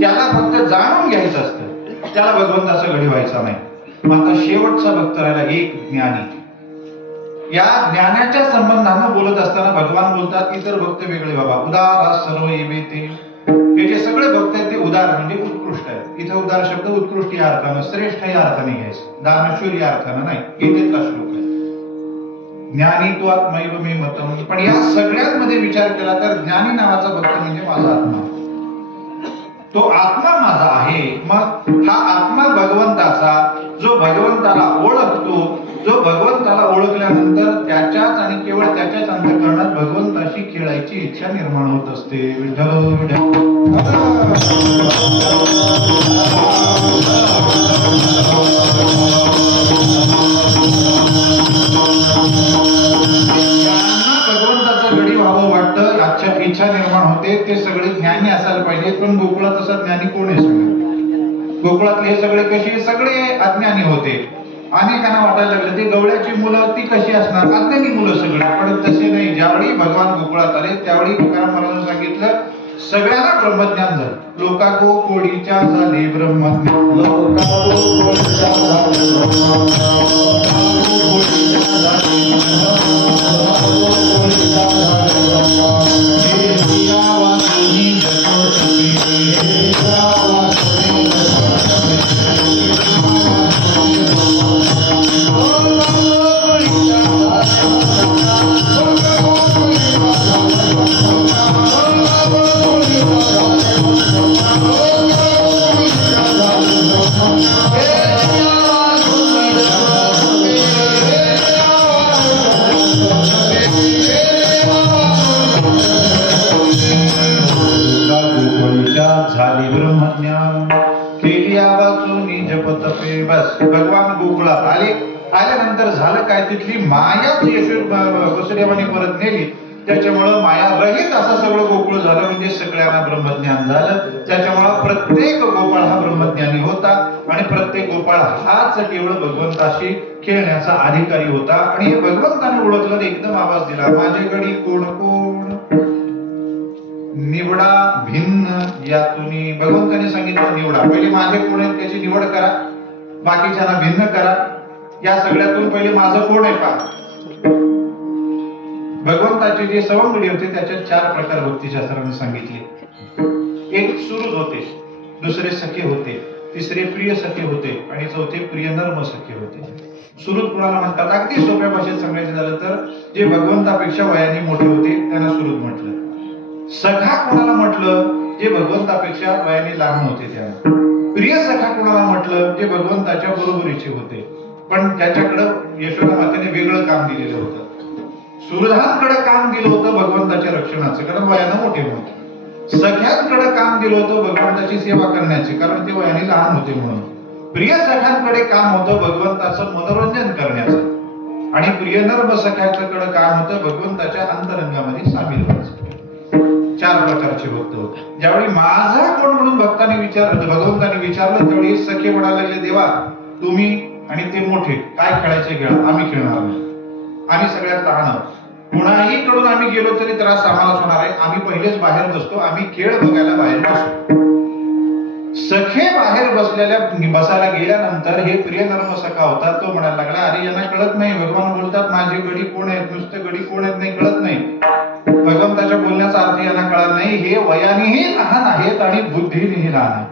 त्याला फक्त जाणून घ्यायचं असतं, त्याला भगवंताचा घडी व्हायचा नाही. मग आता शेवटचा भक्त राहिला एक ज्ञानी. या ज्ञानाच्या संबंधानं बोलत असताना भगवान बोलतात, इतर भक्त वेगळे बाबा. उदार सर्व येते. हे जे सगळे भक्त आहेत ते उदार म्हणजे उत्कृष्ट आहेत. इथं उदार शब्द उत्कृष्ट या अर्थानं, श्रेष्ठ या अर्थाने घ्यायचं, दानशूर या अर्थानं नाही. गीतेतला श्लोक आहे, ज्ञानी तो आत्मैव मे मतम. पण या सगळ्यांमध्ये विचार केला तर ज्ञानी नावाचा भक्त म्हणजे माझा आत्मा. तो आत्मा माझा आहे. मग हा आत्मा भगवंताचा, जो भगवंताला ओळखतो, जो भगवंताला ओळखल्यानंतर त्याच्याच आणि केवळ त्याच्याच अंतःकरणात भगवंताशी खेळायची इच्छा निर्माण होत असते. विठ्ठल भगवंताचं गडी व्हावं वाटतं, इच्छा निर्माण होते. ते सगळे ज्ञानी असायला पाहिजे. पण गोकुळात तसा ज्ञानी कोण आहे? सगळे गोकुळातले हे सगळे कशी? सगळे अज्ञानी होते. अनेकांना वाटायला लागलं ते गवळ्याची मुलं ती कशी असणार? अज्ञानी मुलं सगळे. पण तसे नाही. ज्यावेळी भगवान गोकुळात आले त्यावेळी तुकाराम महाराजांनी सांगितलं सगळ्यांना ब्रह्मज्ञान झालं. लोकागो कोडीच्या झाले ब्रह्मज्ञान. लोकागो कोडीच्या झाले भगवान गोकुळात आले. आल्यानंतर झालं काय? तिथली मायाच वसुदेवाने परत नेली. त्याच्यामुळं माया रहित असं सगळं गोकुळ झालं. म्हणजे सगळ्यांना ब्रह्मज्ञान झालं. त्याच्यामुळं प्रत्येक गोपाळ हा ब्रह्मज्ञानी होता आणि प्रत्येक गोपाळ हाच केवळ भगवंताशी खेळण्याचा अधिकारी होता. आणि हे भगवंताने ओळखलं, एकदम आवाज दिला, माझ्याकडे कोण कोण? निवडा भिन्न यातुनी. भगवंताने सांगितलं निवडा. पहिले माझे कोण आहेत त्याची निवड करा, बाकीच्यांना भिन्न करा. या सगळ्यातून पहिले माझं कोण आहे पहा. भगवंताचे जे सवंगडी होते त्याच्यात 4 प्रकार भक्तिशास्त्राने सांगितले. एक सुहृद होते, दुसरे सखे होते, तिसरे प्रिय सखे होते आणि चौथे प्रिय नर्म सखे होते. सुहृद कुणाला म्हणतात? अगदी सोप्या भाषेत सांगायचं झालं तर जे भगवंतापेक्षा वयाने मोठे होते त्यांना सुहृद म्हटलं. सखा कोणाला म्हटलं? जे भगवंतापेक्षा वयाने लहान होते त्यांना. प्रिय सखा कोणाला म्हटलं? जे भगवंताच्या बरोबरीचे होते पण त्याच्याकडे यशोदा मातेने वेगळं काम दिलेलं होतं. सुरधांकडे काम दिलं होतं भगवंताच्या रक्षणाचं, कारण वयानं मोठे होते. सख्यांकडे काम दिलं होतं भगवंताची सेवा करण्याचे, कारण ते वयाने लहान होते म्हणून. प्रिय सखांकडे काम होतं भगवंताचं मनोरंजन करण्याचं, आणि प्रिय नर्म सख्याकडे काम होतं भगवंताच्या अंतरंगामध्ये सामील व्हायचं. 4 प्रकारचे भक्त होते. ज्यावेळी माझा कोण म्हणून भगवंताने विचारलं, त्यावेळी सखे म्हणायला लागले, देवा तुम्ही आणि ते मोठे काय खेळायचे खेळ आम्ही खेळणार नाही, आम्ही सगळ्यात लहान आहोत, कुणाही कडून आम्ही गेलो तरी त्रास आम्हालाच होणार आहे, आम्ही पहिलेच बाहेर बसतो, आम्ही खेळ बघायला बाहेर बसतो. सखे बाहेर बसायला गेल्यानंतर हे प्रिय नर्म सखा होता, तो म्हणायला लागला, अरे यांना कळत नाही, भगवान बोलतात माझे गडी कोण आहेत, नुसते गडी कोण आहेत नाही कळत नाही, भगवंताच्या बोलण्याचा अर्थ यांना कळत नाही, हे वयानेही लहान आहेत आणि बुद्धीनेही लहान आहेत.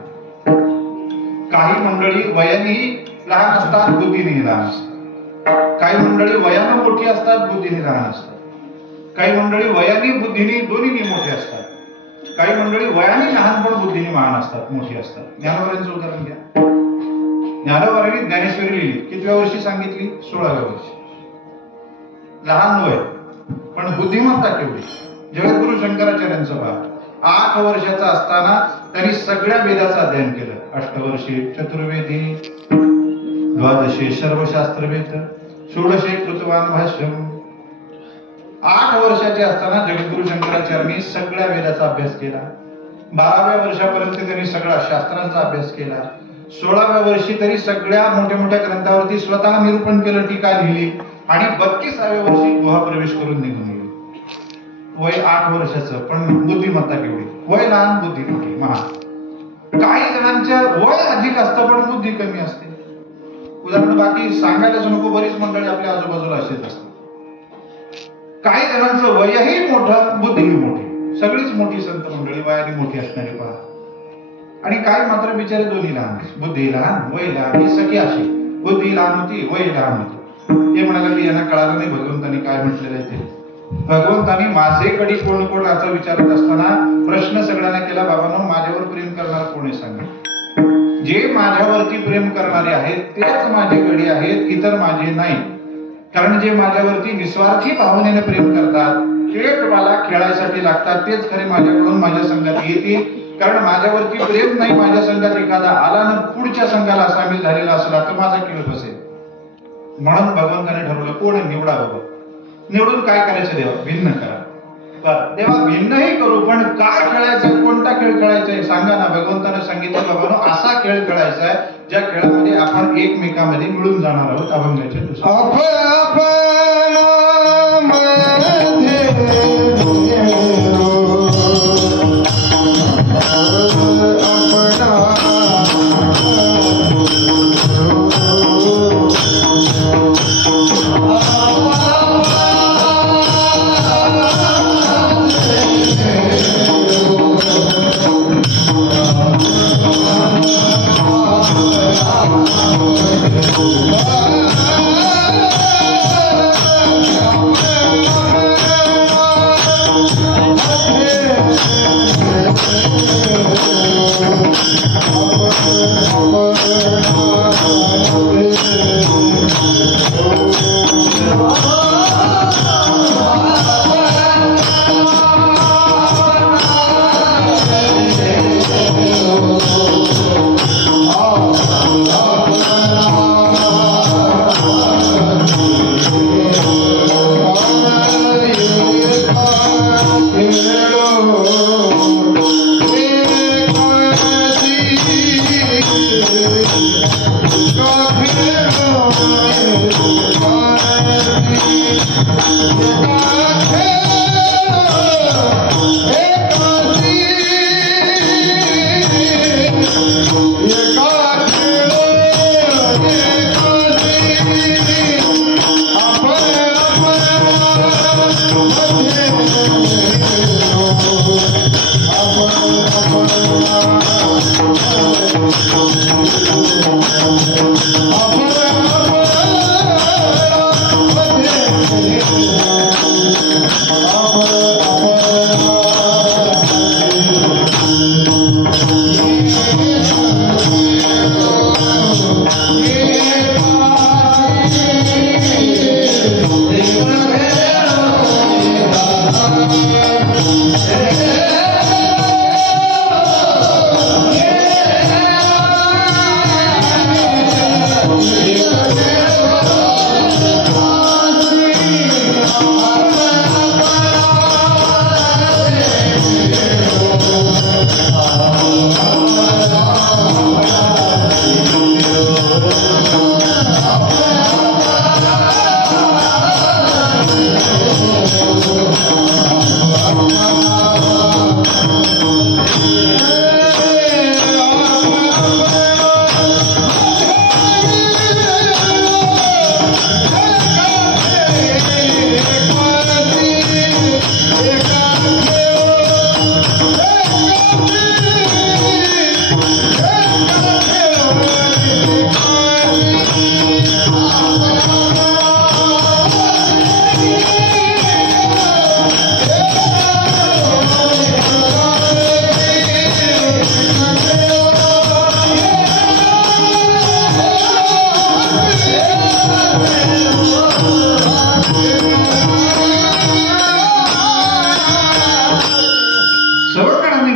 काही मंडळी वयानेही लहान असतात, बुद्धीनेही लहान असतात. काही मंडळी वयानं मोठी असतात, बुद्धीने लहान असतात. काही मंडळी वयाने बुद्धीने दोन्हीने मोठे असतात. काही मंडळी वयाने लहान पण बुद्धीने महान असतात, मोठी असतात. ज्ञानोबांचं उदाहरण घ्या. ज्ञानोबांनी ज्ञानेश्वरी लिहिली, कितव्या वर्षी सांगितली? 16व्या वर्षी. लहान वय पण बुद्धिमत्ता केवढी. जगद्गुरु शंकराचार्यांचं पहा, 8 वर्षाचा असताना त्यांनी सगळ्या वेदाचं अध्ययन केलं. 8 वर्षे चतुर्वेदी, 12 सर्वशास्त्रवेद, 16 कृतवान भाष्यम. 8 वर्षाचे असताना जगद्गुरु शंकराचार्यांनी सगळ्या वेदाचा अभ्यास केला. 12व्या वर्षापर्यंत त्यांनी सगळा शास्त्रांचा अभ्यास केला. 16व्या वर्षी तरी सगळ्या मोठ्या मोठ्या ग्रंथावरती स्वतः निरूपण केलं, टीका लिहिली, आणि 32व्या वर्षी गुहाप्रवेश करून निघून गेले. वय 8 वर्षाचं पण बुद्धिमत्ता केवढी. वय लहान, बुद्धी मोठी महान. काही जणांचं वय अधिक असतं पण बुद्धी कमी असते. उदाहरण बाकी सांगायलाच नको, बरीच मंडळी आपल्या आजूबाजूला असेच असतात. काही जणांचं वयही मोठं, बुद्धीही मोठी. सगळीच मोठी संत मंडळी वयाने मोठी असणारी पहा. आणि काही मात्र बिचारे दोन्ही लहान, बुद्धी लहान वय लहान. ही सगळी अशी, बुद्धी लहान होती, वय लहान होती. ते म्हणाले की यांना कळालं नाही भगवंतानी काय म्हटलेलं आहे ते. भगवंतानी माझे कडी कोण कोण असं विचारत असताना प्रश्न सगळ्यांना केला, बाबांनो माझ्यावर प्रेम करणार कोण आहे सांगा. जे माझ्यावरती प्रेम करणारे आहेत तेच माझे गडी आहेत, इतर माझे नाही. कारण जे माझ्यावरती निस्वार्थी भावनेने प्रेम करतात तेच मला खेळायसाठी लागतात, तेच खरे माझ्याकडून माझ्या संघात येतील. कारण माझ्यावरती प्रेम नाही, माझ्या संघात एखादा आला ना पुढच्या संघाला सामील झालेला असला तर माझा खेळ बसेल. म्हणून भगवंताने ठरवलं कोण निवडा बाबा. निवडून काय करायचं? देवा भिन्न करा. देवा भिन्नही करू, पण काय खेळायचं, कोणता खेळ खेळायचा आहे सांगा ना. भगवंताने सांगितलं बाबांनो असा खेळ खेळायचा आहे ज्या खेळामध्ये आपण एकमेकांमध्ये मिळून जाणार आहोत. अभंगाच्या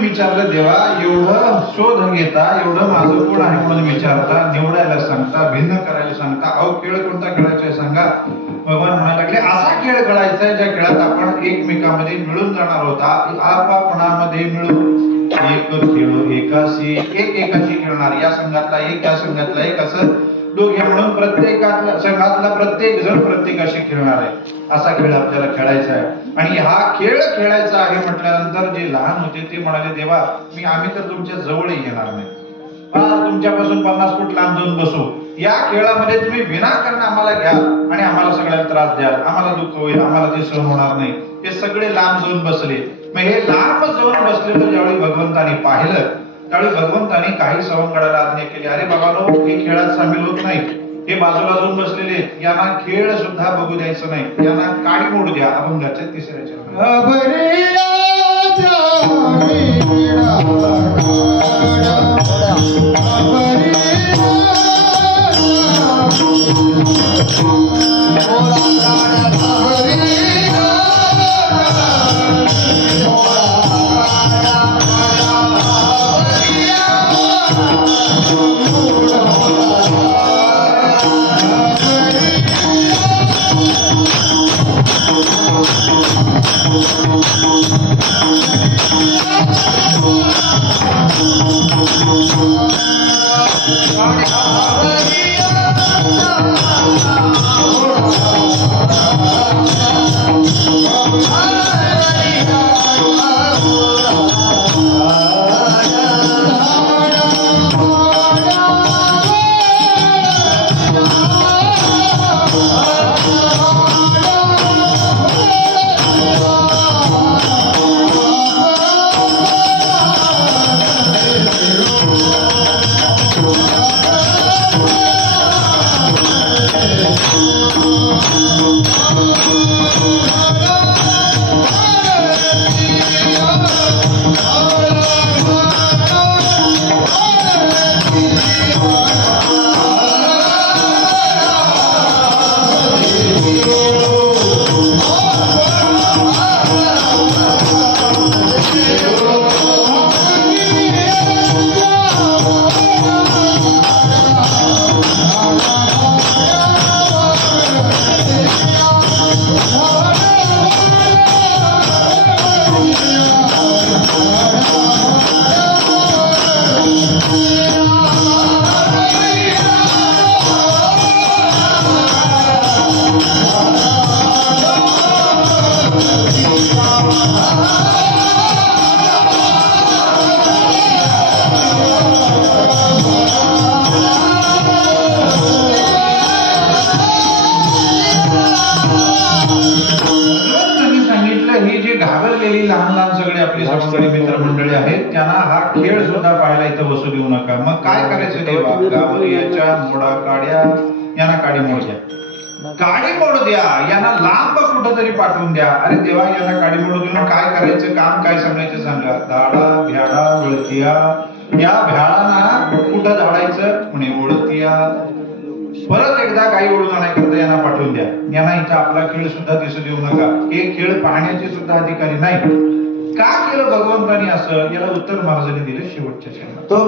विचारलं देवा, एवढं शोध घेता, एवढं माझं कोण आहे म्हणून विचारता, निवडायला सांगता, भिन्न करायला सांगता, अहो खेळ कोणता खेळायचा सांगा. भगवान म्हणायला लागले असा खेळ खेळायचा आहे ज्या खेळात आपण एकमेकांमध्ये मिळून जाणार होता, आपापणामध्ये मिळून एक खेळो एकाशी, एक एकाशी खेळणार, या संघातला एक या संघातला एक, असं दोघे म्हणून प्रत्येकातला संघातला प्रत्येक जण प्रत्येकाशी खेळणार आहे. असा खेळ आपल्याला खेळायचा आहे. आणि हा खेळ खेळायचा आहे म्हटल्यानंतर जे लहान होते ते म्हणाले देवा, आम्ही तर तुमच्या जवळही येणार नाही, तुमच्यापासून 50 फूट लांब जाऊन बसू, या खेळामध्ये तुम्ही विनाकारण आम्हाला घ्या आणि आम्हाला सगळ्याला त्रास द्याल, आम्हाला दुःख होईल, आम्हाला ते सहन होणार नाही. हे सगळे लांब जाऊन बसले. मग हे लांब जाऊन बसलेलं ज्यावेळी भगवंतानी पाहिलं त्यावेळी भगवंतानी काही सवंगडाला आज्ञा केली, अरे बाबांनो, हे खेळात सामील होत नाही, हे बाजूला जाऊन बसलेले, यांना खेळ सुद्धा बघू द्यायचं नाही, यांना काडी मोड द्या. अभंगाच्या तिसऱ्या लहान लहान सगळे आपली सवंगडी मित्रमंडळी आहेत, त्यांना हा खेळ सुद्धा पाहायला इथं बसू देऊ नका. मग काय करायचं देवा, गावरियाच्या मोडा काड्या, यांना काडी मोड द्या, काडी मोड द्या, यांना लांब कुठं तरी पाठवून द्या. अरे देवा, यांना काडी मोड देऊन काय करायचं, काम काय सांगायचं सांगा. धाडा भ्याडा वळतिया, या भ्याडांना कुठं धाडायचं म्हणे ओळतिया. परत एकदा काही ओढून आणायकरता यांना पाठवून द्या. यांना इथं आपला खेळ सुद्धा दिसू देऊ नका. हे खेळ पाहण्याचे सुद्धा अधिकारी नाही. का केलं भगवंतानी असं, याला उत्तर महाराजांनी दिलं शेवटच्या क्षणात. तो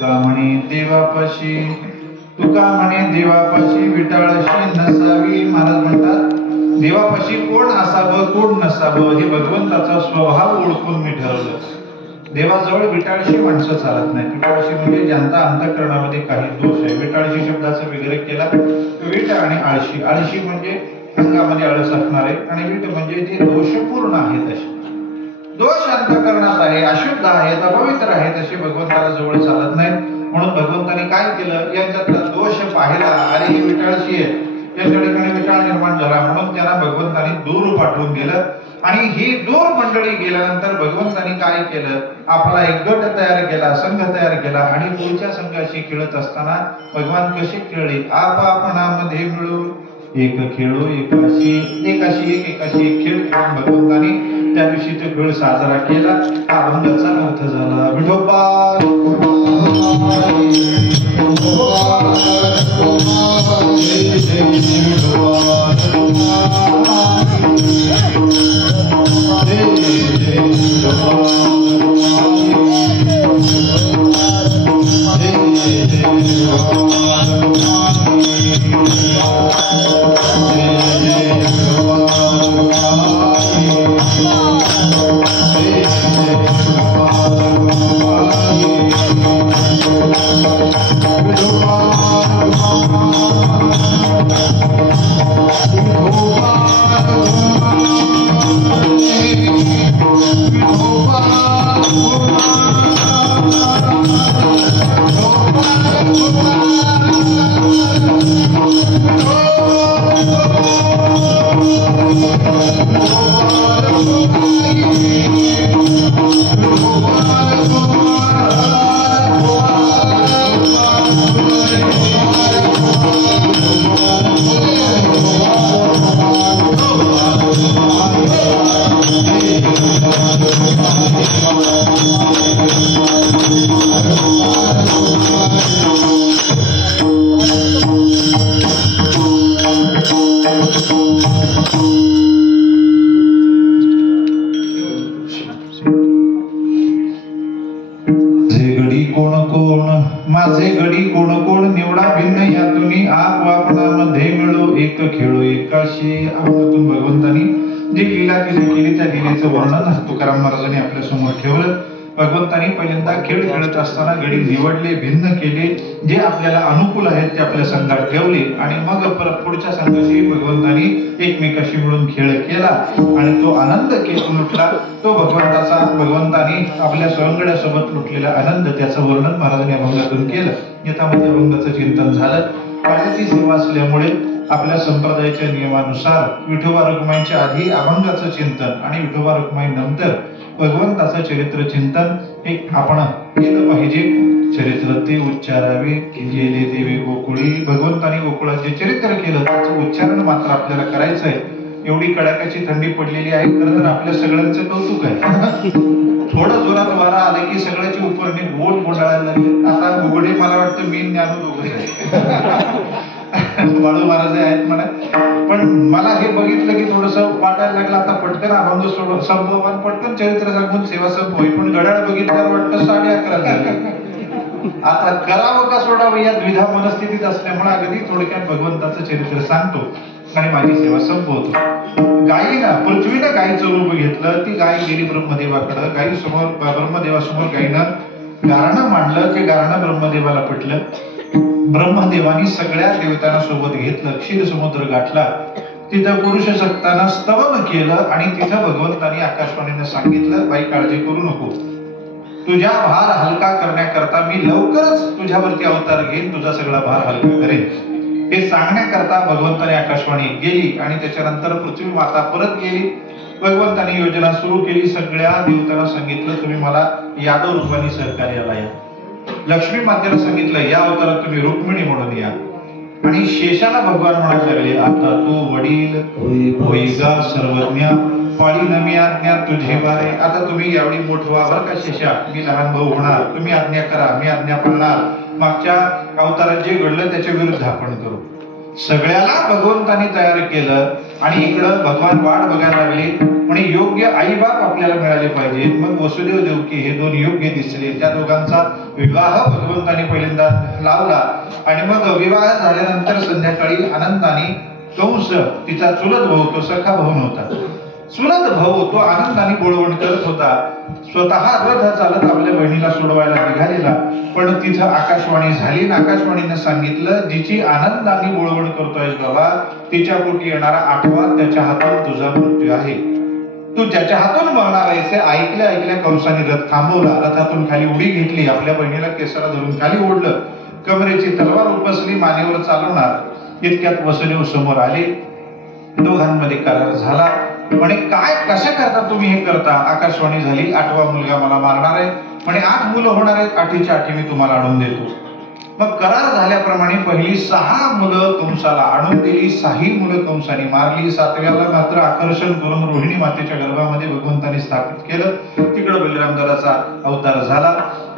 का म्हणे देवापाशी, तो का म्हणे देवापाशी विटाळाशी नसावी. महाराज म्हणतात देवापाशी कोण असावं कोण नसावं हे भगवंताचा स्वभाव ओळखून मी ठरवलं. देवाजवळ विटाळशी माणसं चालत नाही. विटाळशी म्हणजे ज्यांचा अंतःकरणामध्ये काही दोष आहे. विटाळशी शब्दाचा विग्रह केला. विट आणि आळशी. आळशी म्हणजे अंगामध्ये आळस असणारे आणि विट म्हणजे जे दोषपूर्ण आहेत असे. दोष अंतःकरणात आहे, अशुद्ध आहेत, अपवित्र आहेत असे भगवंताला जवळ चालत नाहीत. म्हणून भगवंताने काय केलं, यांच्यातला दोष पाहिला. अरे ही विटाळशी आहे, त्यांच्या ठिकाणी विटाळ निर्माण झाला म्हणून त्यांना भगवंताने दूर पाठवून दिलं. आणि ही दूर मंडळी गेल्यानंतर भगवंताने काय केलं, आपला एक गट तयार केला, संघ तयार केला. आणि पुढच्या संघाशी खेळत असताना भगवान कसे खेळले, आपापणामध्ये मिळून एक खेळू एकाशी एकाशी एक खेळ खेळून भगवंताने त्या दिवशी तो खेळ साजरा केला. हा अभंगाचा अर्थ झाला. विठोबा विठोबा माझे गडी कोण कोण निवडा भिन्न यातून आप वापरामध्ये मिळो एक खेळो एकाशी. अभंगातून भगवंतांनी जी लीला तिने केली त्या लीलेचं वर्णन तुकाराम महाराजांनी आपल्या समोर ठेवलं. भगवंतांनी पहिल्यांदा खेळ खेळत असताना गडी निवडले, भिन्न केले, जे आपल्याला अनुकूल आहेत ते आपल्या संघात ठेवले आणि मग पुढच्या संघाशी भगवंतांनी एकमेकाशी मिळून खेळ केला आणि तो आनंद लुटला. तो भगवंतांनी आपल्या सवंगड्यासोबत लुटलेला आनंद त्याचं वर्णन महाराजांनी अभंगातून केलं. यथामध्ये अभंगाचं चिंतन झालं. पाण्याची सेवा असल्यामुळे आपल्या संप्रदायाच्या नियमानुसार विठोबा रखुमाईच्या आधी अभंगाचं चिंतन आणि विठोबा रखुमाई नंतर भगवंताचं चरित्र चिंतन हे आपण केलं पाहिजे. चरित्र ते उच्चारावे गेले देवी गोकुळी. भगवंतानी गोकुळात जे चरित्र केलं त्याचं उच्चारण मात्र आपल्याला करायचं आहे. एवढी कडाक्याची थंडी पडलेली आहे, खरं तर आपल्या सगळ्यांचं कौतुक आहे. थोडं जोरात वारा आले की सगळ्याची उपरणी बोट गोंधळायला लागली. आता गुगडे मला वाटतं मी ज्ञान दोघे बाळू महाराज आहेत म्हणा, पण मला हे बघितलं की थोडस वाटायला लागलं आता पटकन अभंग सोडून संभव पटकन चरित्र सांगून सेवा संपवी. पण घड्याळ बघितल्यावर वाटतं 11:30 झाले. आता करावं का सोडावं या द्विधा मनस्थितीत असल्यामुळे अगदी थोडक्यात भगवंताचं चरित्र सांगतो आणि माझी सेवा संपवतो. गायीनं पृथ्वीनं गायीचं रूप घेतलं. ती गाय गेली ब्रह्मदेवाकडं. गायी समोर ब्रह्मदेवासमोर गायीनं गारणं मांडलं. ते गारणं ब्रह्मदेवाला पटलं. ब्रह्मदेवानी सगळ्या देवतांना सोबत घेतलं. क्षीर समुद्र गाठला. तिथं पुरुष सक्तानं स्तवन केलं आणि तिथं भगवंतानी आकाशवाणीनं सांगितलं, बाई काळजी करू नको, तुझ्या भार हलका करण्याकरता मी लवकरच तुझ्यावरती अवतार घेईन, तुझा सगळा भार हलका करेन. हे सांगण्याकरता भगवंताने आकाशवाणी गेली आणि त्याच्यानंतर पृथ्वी माता परत गेली. भगवंतानी योजना सुरू केली. सगळ्या देवतांना सांगितलं, तुम्ही मला यादव रूपाने सहकार्याला या. लक्ष्मी मातेला सांगितलं, या अवतारात तुम्ही रुक्मिणी म्हणून या. आणि शेषाला भगवान म्हणायला लागले, आता तू वडील होई गा सर्वज्ञ, पाळी नमी आज्ञा तुझे बारे. आता तुम्ही यावेळी मोठ व्हा बरं का शेषा, मी लहान भाऊ होणार, तुम्ही आज्ञा करा, मी आज्ञा पाळणार. मागच्या अवतारात जे घडलं त्याच्या विरुद्ध आपण करू. सगळ्याला भगवंतानी तयार केलं आणि इकडं भगवान वाट बघायला लागले. म्हणजे योग्य आई बाप आपल्याला मिळाले पाहिजे. मग वसुदेव देवकी हे दोन योग्य दिसले. त्या दोघांचा विवाह भगवंतानी पहिल्यांदा लावला आणि मग विवाह झाल्यानंतर संध्याकाळी आनंदाने कंस, तिचा चुलत भाऊ, तो सखा भाऊ नव्हता, चुलत भाऊ, तो आनंदाने बोळवण करत होता. स्वतः रथ चालत आपल्या बहिणीला सोडवायला निघालेला. पण तिथं आकाशवाणी झाली. आकाशवाणीनं सांगितलं, जिची आनंदाने बोळवण करतोय बाबा, तिच्या पोटी येणारा 8वा त्याच्या हातून तुझा मृत्यू आहे. तू ज्याच्या हातून मरणार आहेस. ऐकल्या ऐकल्या कंसाने रथ थांबवला. रथातून खाली उडी घेतली. आपल्या बहिणीला केसाला धरून खाली ओढलं. कमरेची तलवार उपसली, मानेवर चालवणार. इतक्यात वसुदेव समोर आले. दोघांमध्ये करार झाला. म्हणे काय कशा करता तुम्ही हे करता? आकाशवाणी झाली, 8वा मुलगा मला मारणार आहे. म्हणे 8 मुलं होणार आहेत, 8च्या 8 मी तुम्हाला आणून देतो. मग करार झाल्याप्रमाणे पहिली 6 मुलं कंसाला आणून दिली. 6 मुलं कंसाने मारली. 7व्याला मात्र आकर्षण करून रोहिणी मातेच्या गर्भामध्ये भगवंताने स्थापित केलं. तिकडं बलरामदाराचा अवतार झाला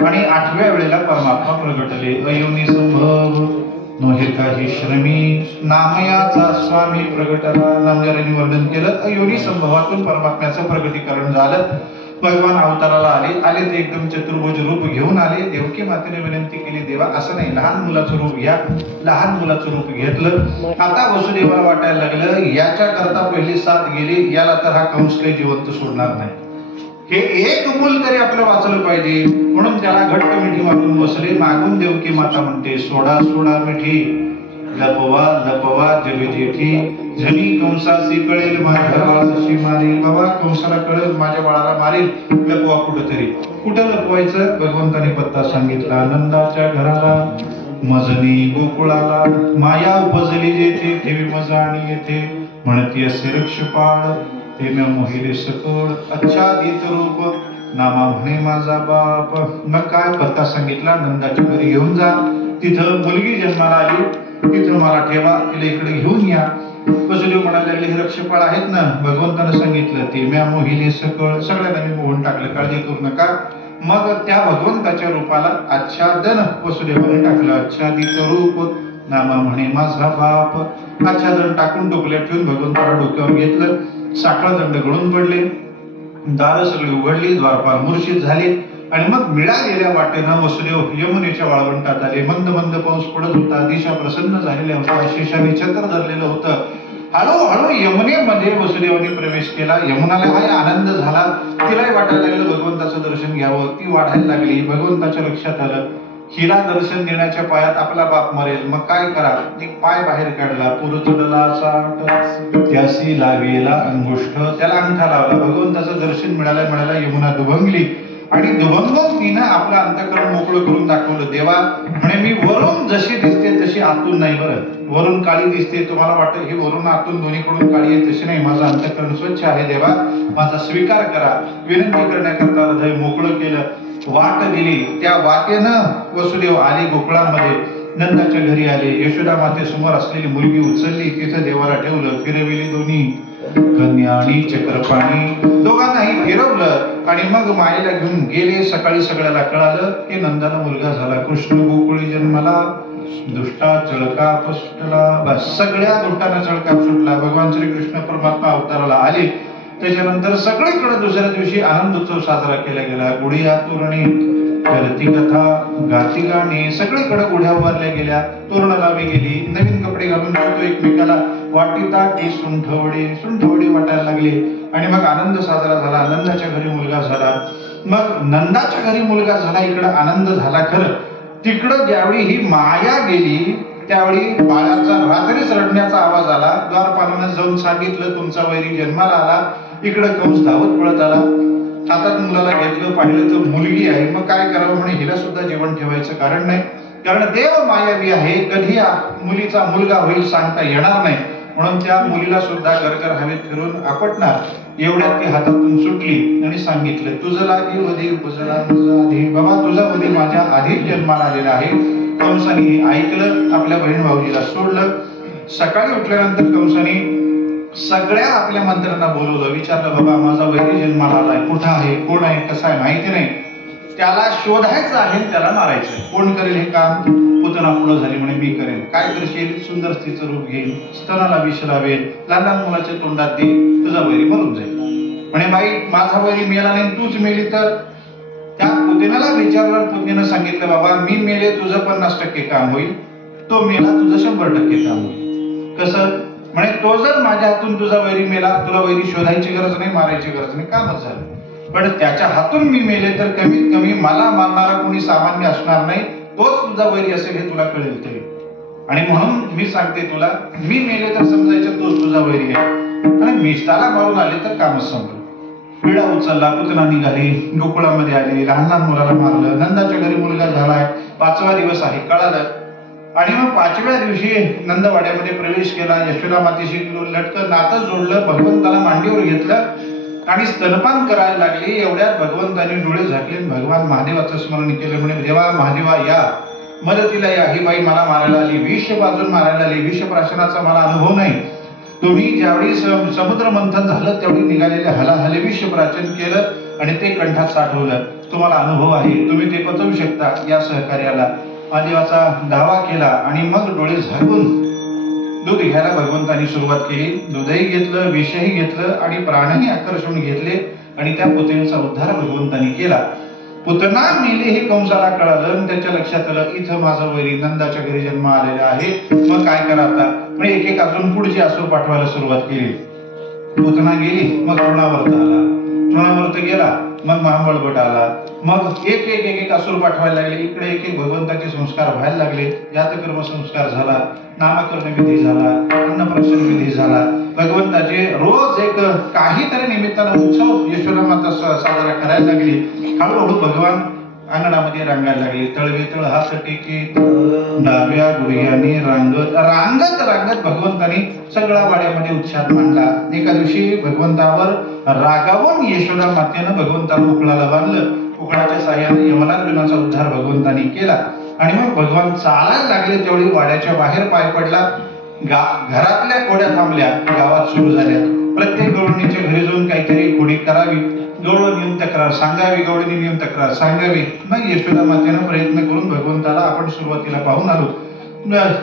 आणि 8व्या वेळेला परमात्मा प्रगटले. अयोनी संभव नोहे काही श्रमी, नामयाचा स्वामी प्रगटला. नामजारांनी वर्णन केलं. अयोनी संभवातून परमात्म्याचं प्रगटीकरण झालं. भगवान अवताराला आले ते एकदम चतुर्भुज रूप घेऊन आले. देवकी मातेने विनंती केली, देवा असं नाही, लहान मुलाचं रूप घ्या. लहान मुलाचं रूप घेतलं. आता वसुदेवाला वाटायला लागलं, याच्या करता पहिली 7 गेली, याला तर हा कंस काही जिवंत सोडणार नाही. हे एक मूल तरी आपलं वाचलं पाहिजे. म्हणून त्याला घट्ट मिठी मारून बसले. मागून देवकी माता म्हणते, सोडा सोडा मिठी, लपवा लपवा जगजेठी झणी कंसासी कळेल माझ्या बाळाशी मारेल. बाबा कंसाला कळेल माझ्या बाळाला मारेल, लपवा कुठंतरी. कुठं लपवायचं? भगवंतानी पत्ता सांगितला. नंदाच्या घराला मजनी गोकुळाला माया उपजली जेथे ठेवी मज आणि येथे म्हणती असे रक्षपाळ ते न मोहिले सकळ अच्छादित रूप नामा म्हणे माझा बाप. मग काय पत्ता सांगितला? नंदाच्या घरी घेऊन जा, तिथं मुलगी जन्माला आली, तिथं मला ठेवा, तिला इकडे घेऊन या. वसुदेव म्हणायला लागले हे रक्षपाळ आहेत ना, भगवंतानं सांगितलं ते म्या मोहिले सकळ, सगळ्यांना मी मोहून टाकलं, काळजी करू नका. मग त्या भगवंताच्या रूपाला आच्छादन वसुदेवाने टाकलं. आच्छादित रूप नामा म्हणे माझा बाप. आच्छादन टाकून डोकल्यात ठेवून भगवंताला डोक्यावर घेतलं. साखळ दंड गळून पडले, दारं सगळी उघडली, द्वारपाल मूर्छित झाले. आणि मग मिळालेल्या वाटेनं वसुदेव यमुनेच्या वाळवंटात आले. मंद मंद पाऊस पडत होता, दिशा प्रसन्न झालेल्या होत्या, शेषाने छत्र धरलेलं होतं. हळूहळू यमुनेमध्ये वसुदेवाने प्रवेश केला. यमुनाला हाय आनंद झाला, तिलाही वाटायला लागलं भगवंताचं दर्शन घ्यावं. ती वाढायला लागली. भगवंताच्या लक्षात आलं हिला दर्शन देण्याच्या पायात आपला बाप मरेल, मग काय करा? एक पाय बाहेर काढला, पुरतडला साठ त्यासी लावेला अंगुष्ठ, त्याला अंगठा लावला. भगवंताचं दर्शन मिळायला यमुना दुभंगली आणि दुभंगून तिनं आपलं अंतःकरण मोकळं करून दाखवलं. देवा म्हणे मी वरून जशी दिसते तशी आतून नाही. बरं, वरून काळी दिसते, तुम्हाला वाटतं ही वरून आतून दोन्हीकडून काळी आहे, तशी नाही. माझं अंतःकरण स्वच्छ आहे देवा, माझा स्वीकार करा. विनंती करण्याकरता हृदय मोकळं केलं, वाट दिली. त्या वाटेनं वसुदेव आले गोकुळामध्ये, नंदाच्या घरी आले. यशोदा माते समोर असलेली मुलगी उचलली, तिथं देवाला ठेवलं. फिरविली दोन्ही कन्या आणि चक्रपाणी, दोघांनाही फिरवलं आणि मग मायेला घेऊन गेले. सकाळी सगळ्याला कळालं की नंदाला मुलगा झाला. कृष्ण गोकुळी जन्माला, दुष्टा चळका सुटला. बस, सगळ्या दुष्टांना चळका सुटला. भगवान श्रीकृष्ण परमात्मा अवताराला आले. त्याच्यानंतर सगळीकडे दुसऱ्या दिवशी आनंद उत्सव साजरा केला गेला. गुढिया तोरणे, करती कथा, गाती गाणे, सगळीकडे गुढ्या उभारल्या गेल्या, तोरण लावली गेली. नवीन कपडे घालून तो एकमेकाला वाटीता ती सुंठवडी वाटायला लागली. आणि मग आनंद साजरा झाला. नंदाच्या घरी मुलगा झाला. मग नंदाच्या घरी मुलगा झाला, इकडं आनंद झाला. खरं तिकडं ज्यावेळी ही माया गेली त्यावेळी बाळाचा रात्रीच रडण्याचा आवाज आला. द्वारपालानं जाऊन सांगितलं तुमचा वैरी जन्माला आला. इकडं कंस धावत पळत आला. हातात मुलाला घेतलं, पाहिलं तर मुलगी आहे. मग काय करावं म्हणे, हिला सुद्धा जेवण ठेवायचं कारण नाही, कारण देव मायावी आहे, कधी मुलीचा मुलगा होईल सांगता येणार नाही. म्हणून त्या मुलीला सुद्धा गरगर हवेत फिरून आपटणार. एवढ्यात ती हातातून सुटली आणि सांगितलं तुझं लागी वधी उपजला आधी. बाबा तुझा वधी माझ्या आधीच जन्माला आलेला आहे. कंसाने ऐकलं, आपल्या बहीण भाऊजीला सोडलं. सकाळी उठल्यानंतर कंसाने सगळ्या आपल्या मंत्र्यांना बोलवलं, विचारलं बाबा माझा वैरी जन्माला आलाय, कुठं आहे, कोण आहे, कसं आहे माहिती नाही, त्याला शोधायचं आहे, त्याला मारायचं. कोण करेल हे काम? पुतना पुढं झाली म्हणे मी करेन. काय करशील? सुंदर स्त्रीचं रूप घेईल, स्तनाला विष लावेल, लहान लहान मुलाच्या तोंडात दे, तुझा वैरी मरून जाईल. म्हणे बाई माझा वैरी मेला नाही, तूच मेली तर? त्या पुतण्याला विचारलं, पुतण्यानं सांगितलं बाबा मी मेले तुझं 50% काम होईल, तो मेला तुझं 100% काम होईल. कसं? म्हणे तो जर माझ्या हातून तुझा वैरी मेला, तुला वैरी शोधायची गरज नाही, मारायची गरज नाही, कामच झालं. पण त्याच्या हातून मी मेले तर कमीत कमी मला मारणारा कोणी सामान्य असणार नाही, तोच तुझा वैरी असेल हे तुला कळेल तरी. आणि म्हणून मी सांगते तुला, मी मेले तर समजायचं तोच तुझा वैरी आहे, आणि मी त्याला मारून आले तर कामच संपलं. पिढा उचलला, पुतना निघाली, गोकुळामध्ये आले, लहान लहान मुलाला मारलं. नंदाच्या घरी मुलगा झालाय, 5वा दिवस आहे, कळालं. आणि मग 5व्या दिवशी नंदवाड्यामध्ये प्रवेश केला. यशोदा मातेशी लटकं नातं जोडलं, भगवंताला मांडीवर घेतलं आणि स्तनपान करायला लागली. एवढ्यात भगवंताने डोळे झाकले, भगवान महादेवाचं स्मरण केलं. म्हणे देवा महादेवा या, मदतीला या. ही बाई मला मारायला आली, विष बाजून मारायला आली, विष प्राशनाचा मला अनुभव नाही. तुम्ही ज्यावेळी समुद्र मंथन झालं त्यावेळी निघालेले हलाहले विष प्राचन केलं आणि ते कंठात साठवलं. तुम्हाला अनुभव आहे, तुम्ही ते पचवू शकता, या सहकार्याला. महादेवाचा दावा केला आणि मग डोळे झाकून दूध घ्यायला भगवंतांनी सुरुवात केली. दूधही घेतलं, विषही घेतलं आणि प्राणही आकर्षून घेतले आणि त्या पुतणीचा उद्धार भगवंतांनी केला. पुतना मेली हे कंसाला कळालं आणि त्याच्या लक्षात आलं इथं माझं वैरी नंदाच्या घरी जन्म आलेला आहे, मग काय करा आता? म्हणजे एक एक अजून पुढची असुर पाठवायला सुरुवात केली. पुतना गेली, मग तृणावर्त आला, तृणावर्त गेला, मग महाबळवट आला, मग एक एक एक एक असुर पाठवायला लागले, इकडे एक एक भगवंताचे संस्कार व्हायला लागले. यातकर्म संस्कार झाला, नामकरण विधी झाला, अन्नप्राशन विधी झाला. भगवंताचे रोज एक काहीतरी निमित्तानं उत्सव यशोदा माता साजरा करायला लागली. हळूहळू भगवान अंगणामध्ये रांगायला लागले. तळवेतळ हात टेके डाव्या गुडघ्याने रांगत रांगत रांगत भगवंतानी सगळा वाड्यामध्ये उत्साह मांडला. एका दिवशी भगवंतावर रागावून यशोदा मातेनं भगवंताला उकळाला बांधलं. उकळाच्या साह्याने यमनार्जुनाचा उद्धार भगवंतानी केला. आणि मग भगवान चालायला लागले तेवढी वाड्याच्या बाहेर पाय पडला. घरातल्या खोड्या थांबल्या, गावात सुरू झाल्या. प्रत्येक गवळणीच्या घरी जाऊन काहीतरी खोडी करावी, गवळण येऊन तक्रार सांगावी, गवळणी येऊन तक्रार सांगावी. मग यशोदा मातेनं प्रयत्न करून भगवंताला आपण सुरुवातीला पाहून आलो,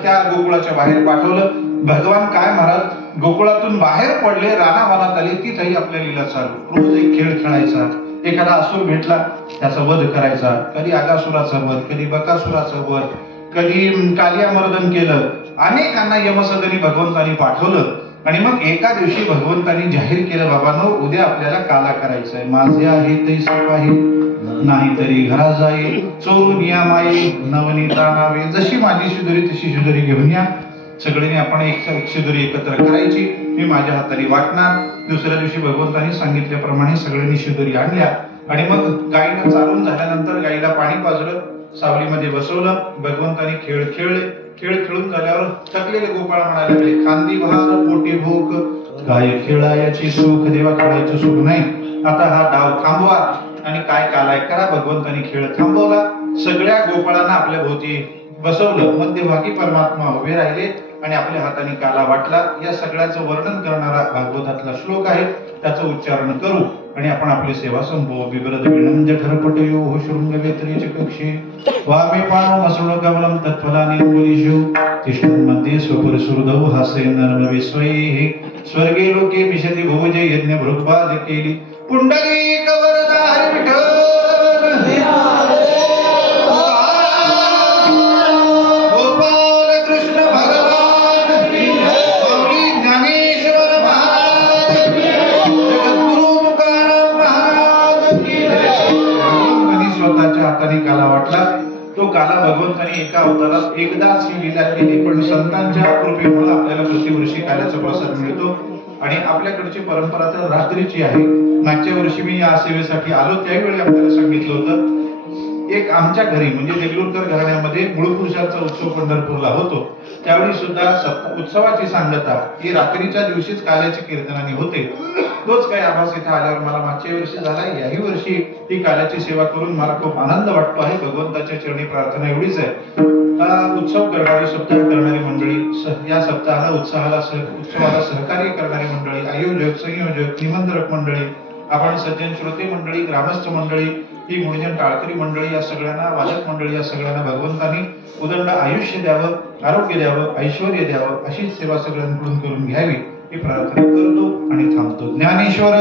त्या गोकुळाच्या बाहेर पाठवलं. भगवान काय महाराज गोकुळातून बाहेर पडले, रानावनात आले, तिथेही आपल्या लीला चालू. रोज एक खेळ खेळायचा. एखादा असुर भेटला त्याचा वध करायचा. कधी आगासुराचा वध, कधी बकासुराचा वध, कधी कालियामर्दन केलं. अनेकांना यमसदनी भगवंतानी पाठवलं. आणि मग एका दिवशी भगवंतानी जाहीर केलं, बाबांनो उद्या आपल्याला काला करायचंय. माझे आहे तैसे पाही, नाहीतरी घरा जाई, चोरून या माई, नवनीता नावे. जशी माझी शिदोरी तशी शिदोरी घेऊन या. सगळ्यांनी आपण एक शिदोरी एकत्र करायची, मी माझ्या हाताने वाटणार. दुसऱ्या दिवशी भगवंतानी सांगितल्याप्रमाणे सगळ्यांनी शिदोरी आणल्या. आणि मग गायीनं चालून झाल्यानंतर गायीला पाणी पाजलं, सावलीमध्ये बसवलं. भगवंतानी खेळ खेळले. खेळ खेळून झाल्यावर थकलेले गोपाळ म्हणायला लागले, खांदी भार पोटी भूक, काय खेळायची सुख, देवा खेळायचं सुख नाही. आता हा डाव थांबवा आणि काय कालाय करा. भगवंतानी खेळ थांबवला. सगळ्या गोपाळांना आपल्या भोवती बसवलं. मध्यभागी परमात्मा उभे राहिले आणि आपल्या हाताने काला वाटला. या सगळ्याचं वर्णन करणारा भागवतातला श्लोक आहे, त्याचं उच्चारण करू आणि आपण आपली सेवा संपवू. बिबरद विनंद ठरपटयो हो शृंग वेत्रेचे कक्षे, वामे पाणो मसुण कमलम तत्फलानि अंगुलीषु, तिष्ठन्मध्ये स्वपुर सुहृदौ हासे नर्मवे स्वये, स्वर्गे लोके मिषति भुजे यज्ञ भृगबाध केली. पुंडलीक वरदा हरी विठ्ठल, काला वाटला. तो काला भगवंतानी एका अवतारात एकदाच ही लीला केली, पण संतांच्या कृपेमुळे आपल्याला प्रतिवर्षी काल्याचा प्रसाद मिळतो. आणि आपल्याकडची परंपरा तर रात्रीची आहे. मागच्या वर्षी मी या सेवेसाठी आलो त्यावेळी आपल्याला सांगितलं होतं, एक आमच्या घरी म्हणजे देगलूरकर घराण्यामध्ये मूळपुरुषाचा उत्सव पंढरपूरला होतो. त्यावेळी सुद्धा उत्सवाची सांगता ही रात्रीच्या दिवशीच काल्याच्या कीर्तनाने होते. तोच काही आभास इथे आल्यावर मला मागच्या वर्षी झाला, याही वर्षी ही काल्याची सेवा करून मला खूप आनंद वाटतो आहे. भगवंताच्या चरणी प्रार्थना एवढीच आहे, उत्सव करणारी, सप्ताह करणारी मंडळी, या सप्ताहाला उत्सवाला सहकार्य करणारी मंडळी, आयोजक, संयोजक, निमंत्रक मंडळी, आपण सज्जन श्रोते मंडळी, ग्रामस्थ मंडळी, ही मुळजन टाळकरी मंडळी, या सगळ्यांना, वादक मंडळी, या सगळ्यांना भगवंतानी उदंड आयुष्य द्यावं, आरोग्य द्यावं, ऐश्वर्य द्यावं, अशीच सेवा सगळ्यांकडून करून घ्यावी ही प्रार्थना करतो आणि थांबतो. ज्ञानेश्वर